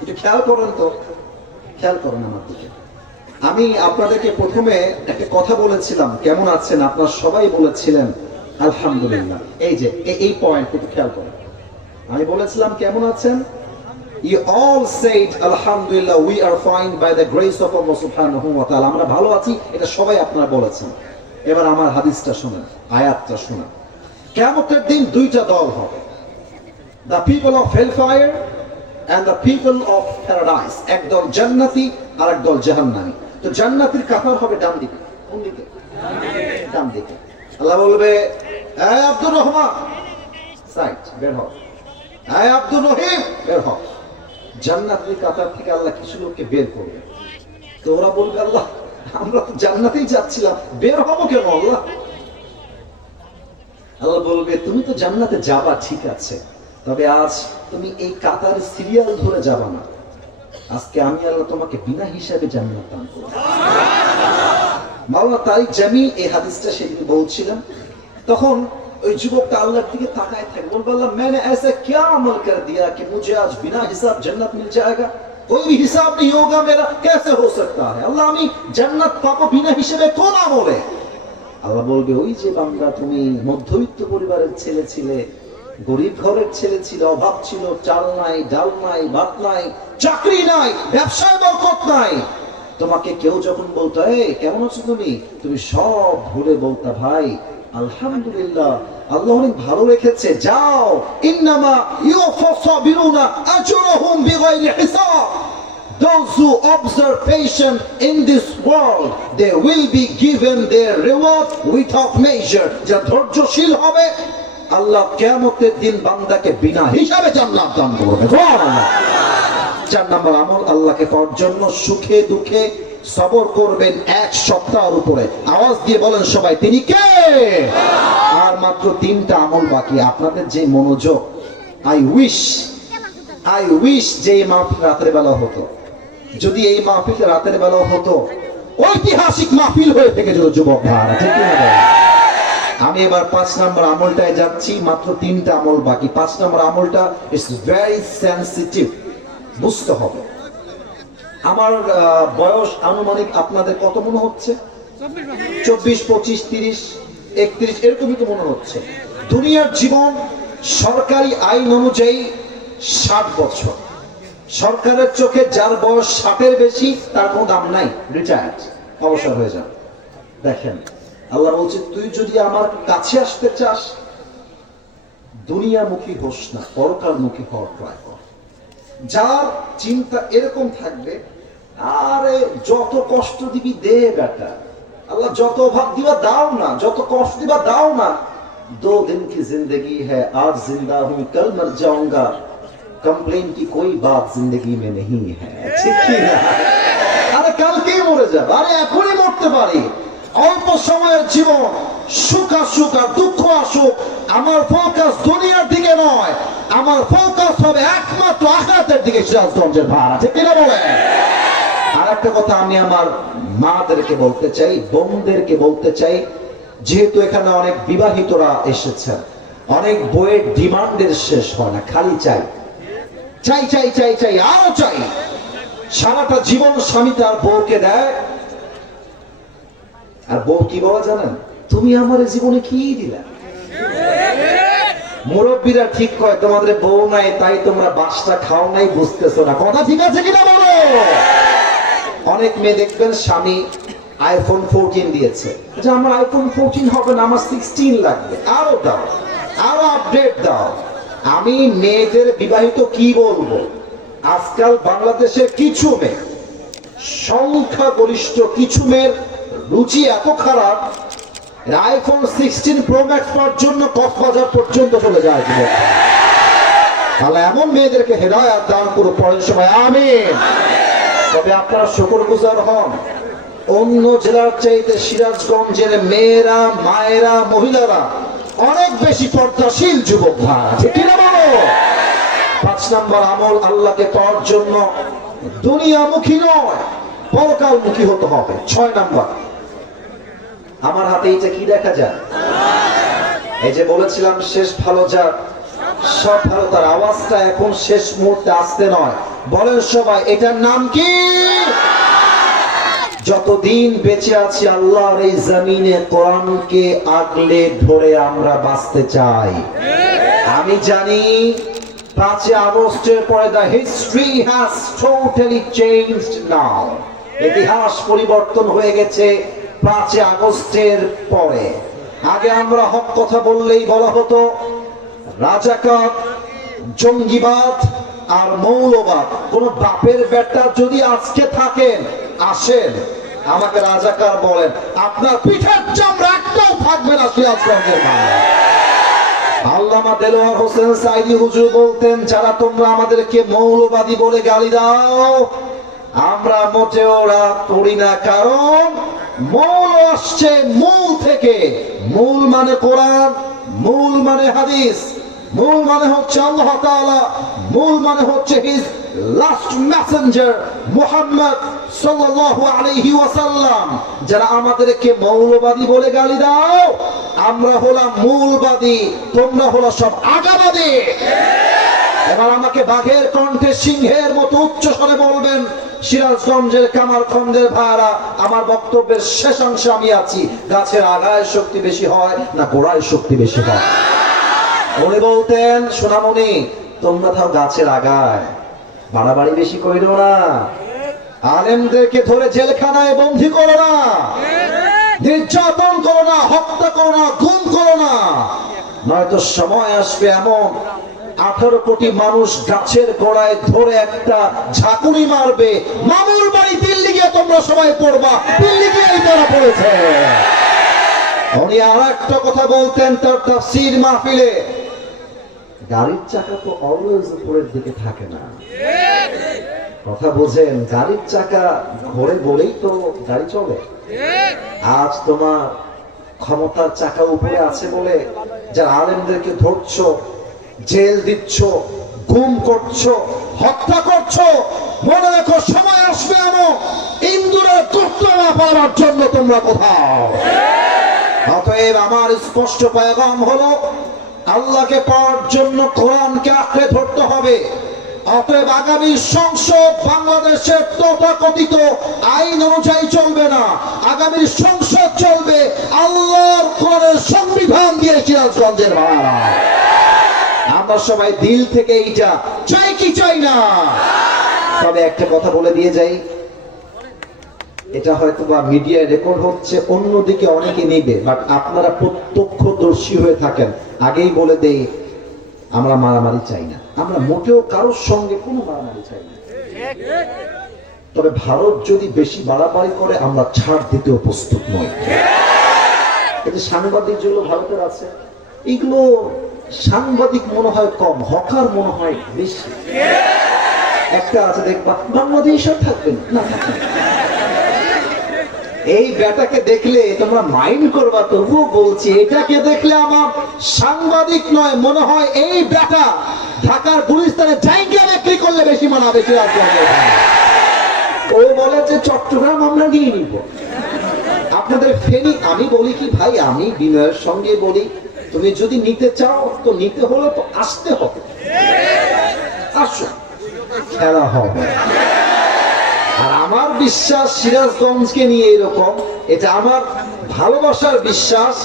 একটু খেয়াল করেন তো, খেয়াল করেন আমার দিকে। আমি আপনাদেরকে প্রথমে একটা কথা বলেছিলাম, কেমন আছেন আপনারা সবাই বলেছিলেন আলহামদুলিল্লাহ। এই যে এই পয়েন্ট একটু খেয়াল করেন। আমি বলেছিলাম কেমন আছেন, you all said alhamdulillah we are fine by the grace of Allah subhanahu wa ta'ala। আমরা ভালো আছি, এটা সবাই আপনারা বলেছেন। এবার আমার হাদিসটা শুনেন, আয়াতটা শুনেন। কিয়ামতের দিন দুইটা দল হবে, the people of hellfire and the people of paradise। একদল জান্নাতি আর একদল জাহান্নামী। তো জান্নাতীর কাতার হবে ডান দিকে। কোন দিকে? ডান দিকে। আল্লাহ বলবে, এই আব্দুর রহমান সাইড বের হও, এই আব্দুর রহিম বের হও। জান্নাতের কাতার থেকে আল্লাহ কিছু লোককে বের করবে। তো ওরা বলবে, আল্লাহ আমরা তো জান্নাতেই যাচ্ছিলাম, বের হবো কেন আল্লাহ? আল্লাহ বলবে, তুমি তো জান্নাতে যাবা ঠিক আছে, তবে আজ তুমি এই কাতার সিরিয়াল ধরে যাবা না। আজকে আমি আল্লাহ তোমাকে বিনা হিসাবে জান্নাত দান করব। মাওলানা তারিক জামি এই হাদিসটা সেদিন বলছিলেন। তখন ওই যুবকটা আল্লাহর দিকে তাকায় থাকে, বলবে, আল্লাহ मैंने ऐसा क्या अमल कर दिया कि मुझे आज बिना हिसाब जन्नत मिल जाएगा? कोई भी हिसाब नहीं होगा मेरा, कैसे हो सकता है? আল্লাহ আমি জান্নাত পাবো বিনা হিসাবে কোন আমলে? আল্লাহ বলবে, ওই যে বান্দা তুমি মধ্যবিত্ত পরিবারের ছেলে ছিলে, গরিব ঘরের ছেলে ছিল, অভাব ছিল, চাল নাই, ডাল নাই, ভাত নাই, চাকরি নাই, ব্যবসায় বরকত নাই। তোমাকে কেউ যখন বলতো, এই কেমন আছো তুমি, তুমি সব ভুলে বলতা, ভাই আলহামদুলিল্লাহ, আল্লাহ অনেক ভালো রেখেছে, যাও। ইন্নামা ইউফাসাবিরুনা আজরুহুম বিগাইরি হিসাব। Those who observe patience in this world, they will be given their reward without measure। যা ধৈর্যশীল হবে, আল্লাহ কিয়ামতের দিন বান্দাকে বিনা হিসাবে জান্নাত দান করবে। সুবহানাল্লাহ। 4 নম্বর আমল, আল্লাহকে পাওয়ার জন্য সুখে দুঃখে সবর করবেন 1 সপ্তাহের উপরে। আওয়াজ দিয়ে বলেন সবাই, তিনি কে? আর মাত্র 3টা আমল বাকি। আপনাদের যে মনোযোগ, আই উইশ যে এই মাহফিল রাতের বেলা হতো। যদি এই মাহফিল রাতের বেলা হতো, ঐতিহাসিক মাহফিল হয়ে থেকে যেত যুবক ভাইরা, ঠিক না? আমি এবার 5 নম্বর আমলটায় যাচ্ছি, মাত্র 3টা আমল বাকি। 5 নম্বর আমলটা ইজ ভেরি সেনসিটিভ, বুঝতে হবে। আমার বয়স আনুমানিক আপনাদের কত মনে হচ্ছে? 24, 25, 30, 31 এরকমই তো মনে হচ্ছে। দুনিয়ার জীবন সরকারি আইন অনুযায়ী 60 বছর। সরকারের চোখে যার বয়স 60-এর বেশি তার কোনো দাম নাই, রিটায়ার্ড, অবসর হয়ে যান। দেখেন, আল্লাহ বলছে, তুই যদি আমার কাছে আসতে চাস, দুনিয়ামুখী হোস না, পরকালমুখী হওয়ার ট্রাই কর। যার চিন্তা এরকম থাকবে, আরে যত কষ্ট দিবি দে বেটা, আল্লাহ যত অভাব দিবা দাও না, যত কষ্ট দিবা দাও না। 2 दिन की जिंदगी है, आज जिंदा हूं कल मर जाऊंगा, कंप्लेन की कोई बात जिंदगी में नहीं है। ঠিক কি না? আরে কালকেই মরে যাবে, আরে এখনই মরতে পারি। অল্প সময়ের জীবন, সুখ আসুক আর দুঃখ আসুক, আমার ফোকাস দুনিয়ার দিকে নয়, আমার ফোকাস হবে একমাত্র আখিরাতের দিকে। সিরাজগঞ্জের ভাড়া, ঠিক কিনা বলে? আর একটা কথা আমি আমার মাদেরকে বলতে চাই, বোনদেরকে বলতে চাই, যেহেতু এখানে অনেক বিবাহিতরা এসেছেন, অনেক বইয়ের ডিমান্ডের শেষ হয় না, খালি চাই চাই চাই চাই চাই আরো চাই। সারাটা জীবন স্বামী তার বউকে দেয়, আর বউ কি বলে জানেন? তুমি আমার জীবনে কি দিলা? মুরব্বীরা ঠিক কয়, তোমাদের বউ নাই তাই তোমরা বাসটা খাও নাই, বুঝতেছো না। কথা ঠিক আছে কিনা বলো? অনেক মেয়ে দেখবেন স্বামী আইফোন 14 দিয়েছে, যে আমার আইফোন 14 হবে না, আমার 16 লাগবে। আরো দাও, আরো আপডেট দাও। আমি মেয়েদের বিবাহিত কি বলবো, আজকাল বাংলাদেশের কিছু মেয়ে, সংখ্যাগরিষ্ঠ কিছু মেয়ের রুচি এত খারাপ, আইফোন 16 প্রো ম্যাক্স পাওয়ার জন্য কক্সবাজার পর্যন্ত চলে যায়। তাহলে এমন মেয়েদেরকে হেদায়েত দান করো, পরের সময় আমিন। তবে আপনারা শুকরগুজার হন, অন্য জেলার চাইতে সিরাজগঞ্জের মেয়েরা, মায়েরা, মহিলারা অনেক বেশি পর্দাশীল যুবক ভাই, ঠিক না বলো? 5 নম্বর আমল, আল্লাহকে পাওয়ার জন্য দুনিয়ামুখী নয়, পরকালমুখী হতে হবে। 6 নম্বর, আমার হাতে এইটা কি দেখা যায়? এই যে বলেছিলাম শেষ ভালো যার সব ভালো তার, আওয়াজটা এখন শেষ মুহূর্তে আসতে নয়, বলেন সবাই এটার নাম কি? যতদিন বেঁচে আছি আল্লাহর এই জমিনে কোরআনকে আগলে ধরে আমরা বাঁচতে চাই। আমি জানি 5 আগস্টের পরে the history has totally changed now, ইতিহাস পরিবর্তন হয়ে গেছে 5 আগস্টের পরে। আগে আমরা হক কথা বললেই বলা হতো রাজাকার, জঙ্গিবাদ আর মৌলবাদ। কোন বাপের বেটা যদি আজকে থাকেন, আসেন আমাকে রাজাকার বলেন, আপনার পিঠের চামড়া একটাও থাকবে না সিরাজগঞ্জের মানুষ। আল্লামা দেলোয়ার হোসেন সাইদি হুজুর বলতেন, যারা তোমরা আমাদেরকে মৌলবাদী বলে গালি দাও, আমরা মোটেও রাগ করি না, কারণ মৌল আসছে মূল থেকে। মূল মানে কোরআন, মূল মানে হাদিস, মূল মানে হচ্ছে আল্লাহ তাআলা, মূল মানে হচ্ছে হিজ লাস্ট মেসেঞ্জার মুহাম্মদ সাল্লাল্লাহু আলাইহি ওয়াসাল্লাম। যারা আমাদেরকে মৌলবাদী বলে গালি দাও, আমরা হলাম মূলবাদী, তোমরা হলো সব আগাবাদী। এবার আমাকে বাঘের কণ্ঠে সিংহের মতো উচ্চ স্বরে বলবেন সিরাজগঞ্জের কামারখন্দের ভাইরা, আমার বক্তব্যের শেষাংশে আমি আছি, গাছের আগায় শক্তি বেশি হয় না গোড়ায় শক্তি বেশি হয়? উনি বলতেন, সোনামণি তোমরা থাও গাছের আগায়, বাড়াবাড়ি বেশি করিল না, আলেমদেরকে ধরে জেলখানায় বন্দী করো না, নির্যাতন করো না, হত্যা করো না, গুম করো না, নয়তো সময় আসবে এমন 18 কোটি মানুষ গাছের গোড়ায় ধরে একটা ঝাঁকুনি মারবে, মামুর বাড়ি দিল্লি গিয়ে তোমরা সবাই পড়বা, দিল্লি গিয়েই তারা পড়েছে। উনি আর একটা কথা বলতেন তার তাফসীর মাহফিলে, গাড়ির চাকা তো অলওয়েজ উপরের দিকে থাকে না। কথা বোঝেন, গাড়ির চাকা ঘোরে বলেই তো গাড়ি চলে। আজ তোমার ক্ষমতার চাকা উপরে আছে বলে যারা আলেমদেরকে ধরছো, জেল দিচ্ছ, গুম করছো, হত্যা করছো, মনে রেখো সময় আসবে এমন ইন্দুরের করতে না পারার জন্য তোমরা কোথাও। অতএব আমার স্পষ্ট পেগাম হলো, আল্লাহকে পাওয়ার জন্য কোরআনকে আঁকড়ে ধরতে হবে। অতএব আগামী সংসদ বাংলাদেশের তথাকথিত আইন অনুযায়ী চলবে না, আগামী সংসদ চলবে আল্লাহর কোরআনের সংবিধান দিয়ে। সিরাজগঞ্জের ভাড়া আমরা সবাই দিল থেকে এইটা চাই কি চাই না? তবে একটা কথা বলে দিয়ে যাই, এটা হয়তো বা মিডিয়ায় রেকর্ড হচ্ছে, অন্যদিকে অনেকে নিবে, বাট আপনারা প্রত্যক্ষদর্শী হয়ে থাকেন। আগেই বলে দেই, আমরা মারামারি চাই না, আমরা মোটেও কারোর সঙ্গে কোনো মারামারি চাই না। তবে ভারত যদি বেশি বাড়াবাড়ি করে আমরা ছাড় দিতেও প্রস্তুত নই। এই যে সাংবাদিক যেগুলো ভারতের আছে, এগুলো সাংবাদিক মনে হয় কম, হকার মনে হয় বেশি। একটা আছে দেখবা, বাংলাদেশ আর থাকবেন না, থাকবেন। এই বেটাকে দেখলে তোমরা মাইন্ড করবা, তবুও বলছি, এটাকে দেখলে আমার সাংবাদিক নয় মনে হয় এই বেটা ঢাকার গুলিস্তানে জায়গা বিক্রি করলে বেশি মানাবে। ও বলে যে চট্টগ্রাম আমরা নিয়ে নিব, আপনাদের ফেনী। আমি বলি কি ভাই, আমি বিনয়ের সঙ্গে বলি, তুমি যদি নিতে চাও তো নিতে হলে তো আসতে হবে, আসো, খেলা হবে। আর আমার বিশ্বাস সিরাজগঞ্জকে নিয়ে এরকম, এটা আমার ভালোবাসার বিশ্বাস।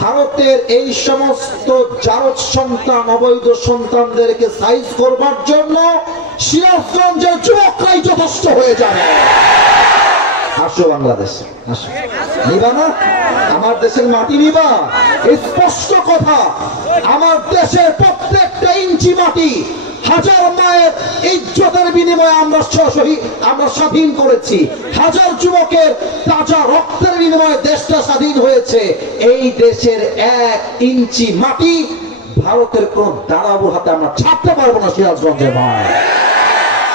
ভারতের এই সমস্ত জারজ সন্তান, অবৈধ সন্তানদেরকে সাইজ করবার জন্য সিরাজগঞ্জের যুবকরাই যথেষ্ট হয়ে যাবে। আর আসছো বাংলাদেশে, আসো। নিবা না? আমার দেশের মাটি নিবা? স্পষ্ট কথা, আমার দেশের প্রত্যেকটা ইঞ্চি মাটি হাজার মায়ের ইজ্জতের বিনিময়ে আমরা স্বাধীন করেছি। হাজার যুবকের তাজা রক্তের বিনিময়ে দেশটা স্বাধীন হয়েছে। এই দেশের 1 ইঞ্চি মাটি ভারতের কোন দাঁড়াবো হাতে আমরা ছাড়তে পারবো না। সিরাজগঞ্জের ভাই,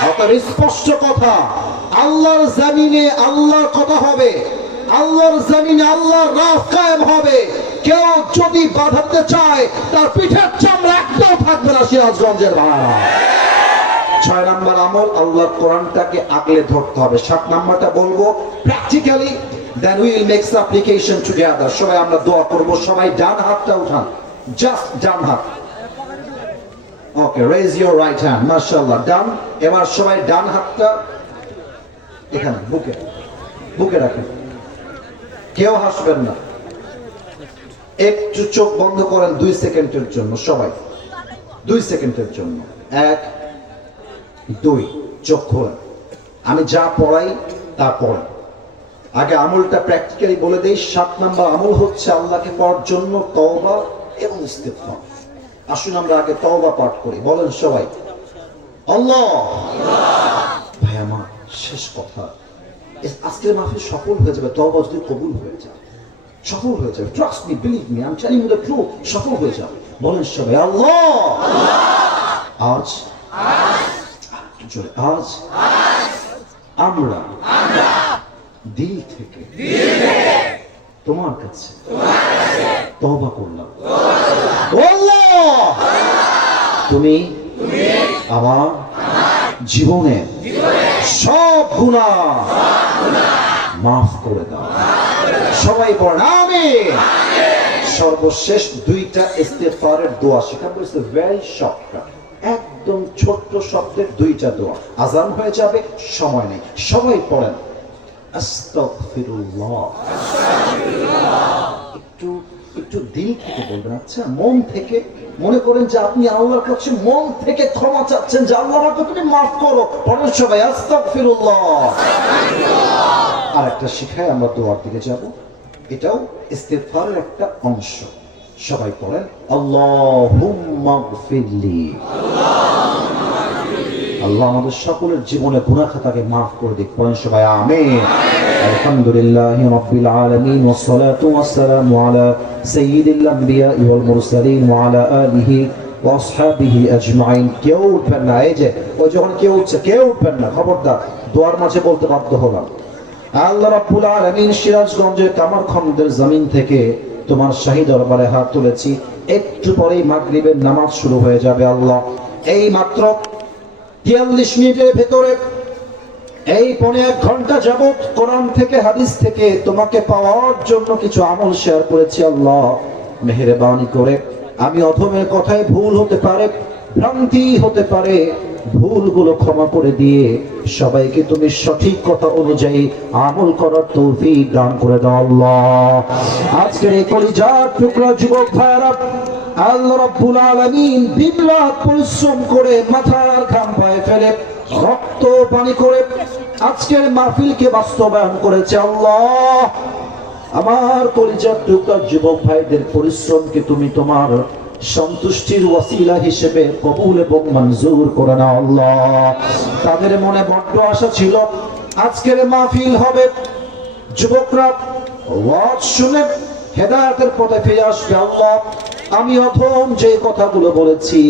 অতএব স্পষ্ট কথা, আল্লাহর জমিনে আল্লাহর কথা হবে, আল্লাহর জমিনে আল্লাহর রাজ কায়েম হবে। কেউ যদি বাধাতে চায় তার পিঠের চামড়া একটাও থাকবে না। সিরাজগঞ্জের ভাই, 6 নম্বর আমল, আল্লাহর কোরআনটাকে আগলে ধরতে হবে। 7 নম্বরটা বলবো practically, then we will make supplication together. সবাই আমরা দোয়া করব। সবাই ডান হাতটা উঠান, জাস্ট ডান হাত। ওকে, রেজ ইউর রাইট হ্যান্ড। মাশাআল্লাহ, ডান। এবার সবাই ডান হাতটা এখানে বুকে বুকে রাখেন, কেউ হাসবেন না। একটু চোখ বন্ধ করেন 2 সেকেন্ডের জন্য, সবাই 2 সেকেন্ডের জন্য। 1 2, চোখ খোলেন। আমি যা পড়াই তা পড়েন। আগে আমলটা প্র্যাকটিক্যালি বলে দেই। 7 নম্বর আমল হচ্ছে আল্লাহকে পাওয়ার জন্য তওবা এবং ইস্তিগফার। আসুন আমরা আগে তওবা পাঠ করি। বলেন সবাই, আল্লাহ। ভাই আমার শেষ কথা, আজকের মাহফিল সফল হয়ে যাবে তওবা যদি কবুল হয়ে যায়, সফল হয়ে যাবে। Trust me, believe me, I am telling you the truth, সফল হয়ে যাবে। বলেন সবাই, আল্লাহ। আজ আজ আমরা দিল থেকে তোমার কাছে তওবা করলাম। আল্লাহ, তুমি আমার জীবনের সব গুনাহ মাফ করে দাও। সবাই পড়েন আমিন। সর্বশেষ 2টা ইস্তিগফারের দোয়া শেখাবো। ইটস ভেরি শর্ট, একদম ছোট্ট শব্দের 2টা দোয়া। আজান হয়ে যাবে, সময় নেই। সবাই পড়েন আস্তাগফিরুল্লাহ। একটু দিল থেকে বলবেন, আচ্ছা মন থেকে। মনে করেন যে আপনি আল্লাহর কাছে মন থেকে ক্ষমা চাচ্ছেন যে আল্লাহ আমাকে তুমি মাফ করো। পড়েন সবাই আস্তাগফিরুল্লাহ। আর একটা শিখায় আমরা দোয়ার দিকে যাব, এটাও ইস্তিগফারের একটা অংশ। সবাই পড়েন আল্লাহুম্মা গফিরলি। আল্লাহ আমাদের সকলের জীবনে গুনাহ খাতাকে মাফ করে দিক। পড়েন সবাই আমিন। আলহামদুলিল্লাহি রাব্বিল আলামিন ওয়াস সালাতু ওয়াস সালামু আলা সাইয়্যিদিল আমবিয়া ওয়াল মুরসালিন ওয়া আলা আলিহি ওয়া আসহাবিহি আজমাইন। কেউ উঠবেন না, এই যে ওই যখন কেউ উঠছে কেউ উঠবেন না, খবরদার। দোয়ার মাঝে বলতে বাধ্য হলাম। আল্লাহ রাব্বুল আলামিন সিরাজগঞ্জের কামারখন্দের জমিন থেকে তোমার শাহী দরবারে হাত তুলেছি। একটু পরেই মাগরিবের নামাজ শুরু হয়ে যাবে। আল্লাহ, এই মাত্র 43 মিনিটের ভেতরে এই 1.5 ঘন্টা যাবত কোরআন থেকে হাদিস থেকে তোমাকে পাওয়ার জন্য কিছু আমল শেয়ার করেছি। আল্লাহ, মেহেরবানি করে আমি অধমের কথায় ভুল হতে পারে, ভ্রান্তি হতে পারে, ভুলগুলো ক্ষমা করে দিয়ে সবাইকে তুমি সঠিক কথা অনুযায়ী আমল করার তৌফিক দান করে দাও। আল্লাহ, আজকের এই কলিজার টুকরা যুবক ভাইরা আল্লাহ রাব্বুল আলামিন দিনরাত পরিশ্রম করে মাথার ঘাম পায়ে ফেলে রক্ত পানি করে আজকের মাহফিলকে বাস্তবায়ন করেছে। আল্লাহ, আমার কলিজার টুকরা যুবক ভাইদের পরিশ্রমকে তুমি তোমার সন্তুষ্টির ওয়াসিলা হিসেবে কবুল এবং মঞ্জুর করে নাও। আল্লাহ, তাদের মনে বড্ড আশা ছিল আজকের মাহফিল হবে, যুবকরা ওয়াজ শুনে হেদায়েতের পথে ফিরে আসবে। আল্লাহ, আমি অধম যে কথাগুলো বলেছি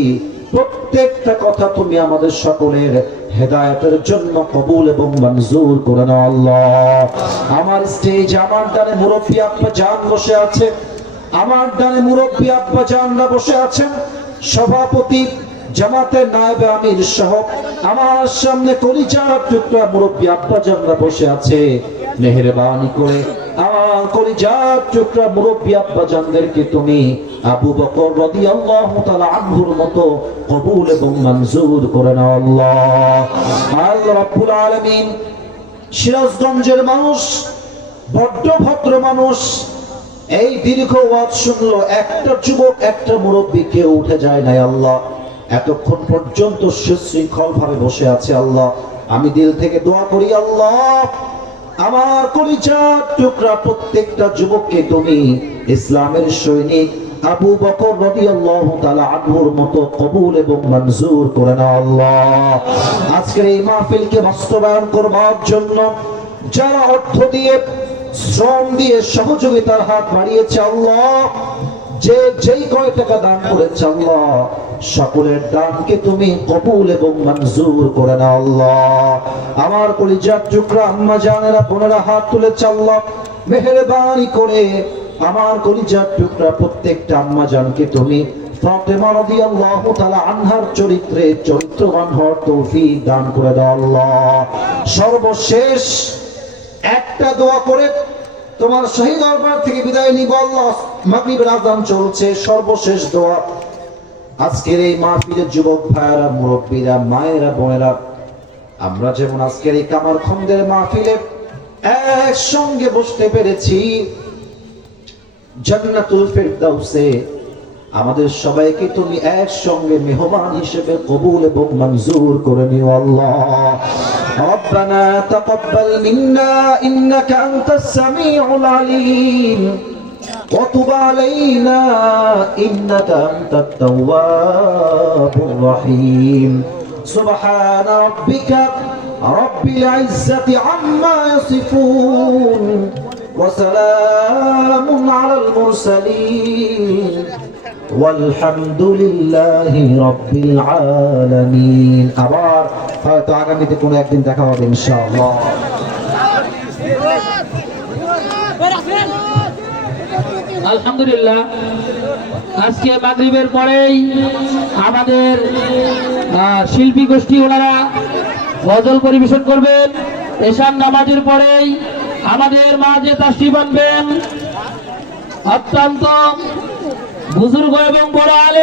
প্রত্যেকটা কথা তুমি আমাদের সকলের হেদায়েতের জন্য কবুল এবং মঞ্জুর করে নাও। আল্লাহ, আমার স্টেজে আমার ডানে মুরব্বী আব্বা জান বসে আছে, আমার ডানে মুরব্বী আব্বা জানরা বসে আছেন, সভাপতি জামাতের নায়েবে আমির সহ আমার সামনে কলিজার টুকরা মুরব্বী আব্বা জানরা বসে আছে। মেহেরবানি করে আমার কলিজার টুকরা মুরব্বী আব্বা জানদেরকে তুমি আবু বকর রাদিয়াল্লাহু তাআলা আনহুর মতো কবুল এবং মঞ্জুর করে নাও। আল্লাহ, আল্লাহ রাব্বুল আলামিন সিরাজগঞ্জের মানুষ বড্ড ভদ্র মানুষ। এই দীর্ঘ ওয়াজ শুনলো, একটা যুবক একটা মুরব্বী কেউ উঠে যায় নাই। আল্লাহ, এতক্ষণ পর্যন্ত সুশৃঙ্খল ভাবে বসে আছে। আল্লাহ, আমি দিল থেকে দোয়া করি আল্লাহ আমার কলিজার টুকরা প্রত্যেকটা যুবককে তুমি ইসলামের সৈনিক আবু বকর রাদিয়াল্লাহু তাআলা আনহুর মতো কবুল এবং মঞ্জুর করে নাও আল্লাহ। আজকের এই মাহফিলকে বাস্তবায়ন করবার জন্য যারা অর্থ দিয়ে, শ্রম দিয়ে সহযোগিতার হাত বাড়িয়েছে আল্লাহ, যে যেই কয় টাকা দান করেছে আল্লাহ, সকলের দানকে তুমি কবুল এবং মঞ্জুর করে নাও আল্লাহ। আমার কলিজার টুকরা আম্মা জানেরা, বোনেরা হাত তুলেছে আল্লাহ, মেহেরবানি করে আমার কলিজার টুকরা প্রত্যেকটা আম্মা জানকে তুমি ফাতেমা রাদিয়াল্লাহু তাআলা আনহার চরিত্রে চরিত্রবান হওয়ার তৌফিক দান করে দাও আল্লাহ। সর্বশেষ একটা দোয়া করে তোমার শহীদ দরবার থেকে বিদায় নিব আল্লাহ। মাগরিবের আযান চলছে, সর্বশেষ দোয়া। আজকের এই মাহফিলের যুবক ভাইয়েরা, মুরব্বীরা, মায়েরা, বোনেরা, আমরা যেমন আজকের এই কামারখন্দের মাহফিলে একসঙ্গে বসতে পেরেছি, জান্নাতুল ফেরদাউসে আমাদের সবাইকে তুমি একসঙ্গে মেহমান হিসেবে কবুল এবং মঞ্জুর করে নিও আল্লাহ। রব্বানা তাকাব্বাল মিন্না ইন্নাকা আনতাস সামিউল আলিম ওয়া তুব আলাইনা ইন্নাকা আনতাত তাওয়াবুর রহিম। সুবহানা রাব্বিকা রাব্বিল ইজ্জাতি আম্মা ইয়াসিফুন ওয়া সালামুন আলাল মুরসালিন ওয়ালহামদুলিল্লাহি রাব্বিল আলামিন। আবার হয়তো আগামীতে কোনো একদিন দেখা হবে ইনশাআল্লাহ। আলহামদুলিল্লাহ, আজকে মাগরিবের পরেই আমাদের শিল্পী গোষ্ঠী ওনারা গজল পরিবেশন করবেন। এশার নামাজের পরেই আমাদের মাঝে তাশরিফ আনবেন অত্যন্ত বুজুর্গ এবং বড় আলেম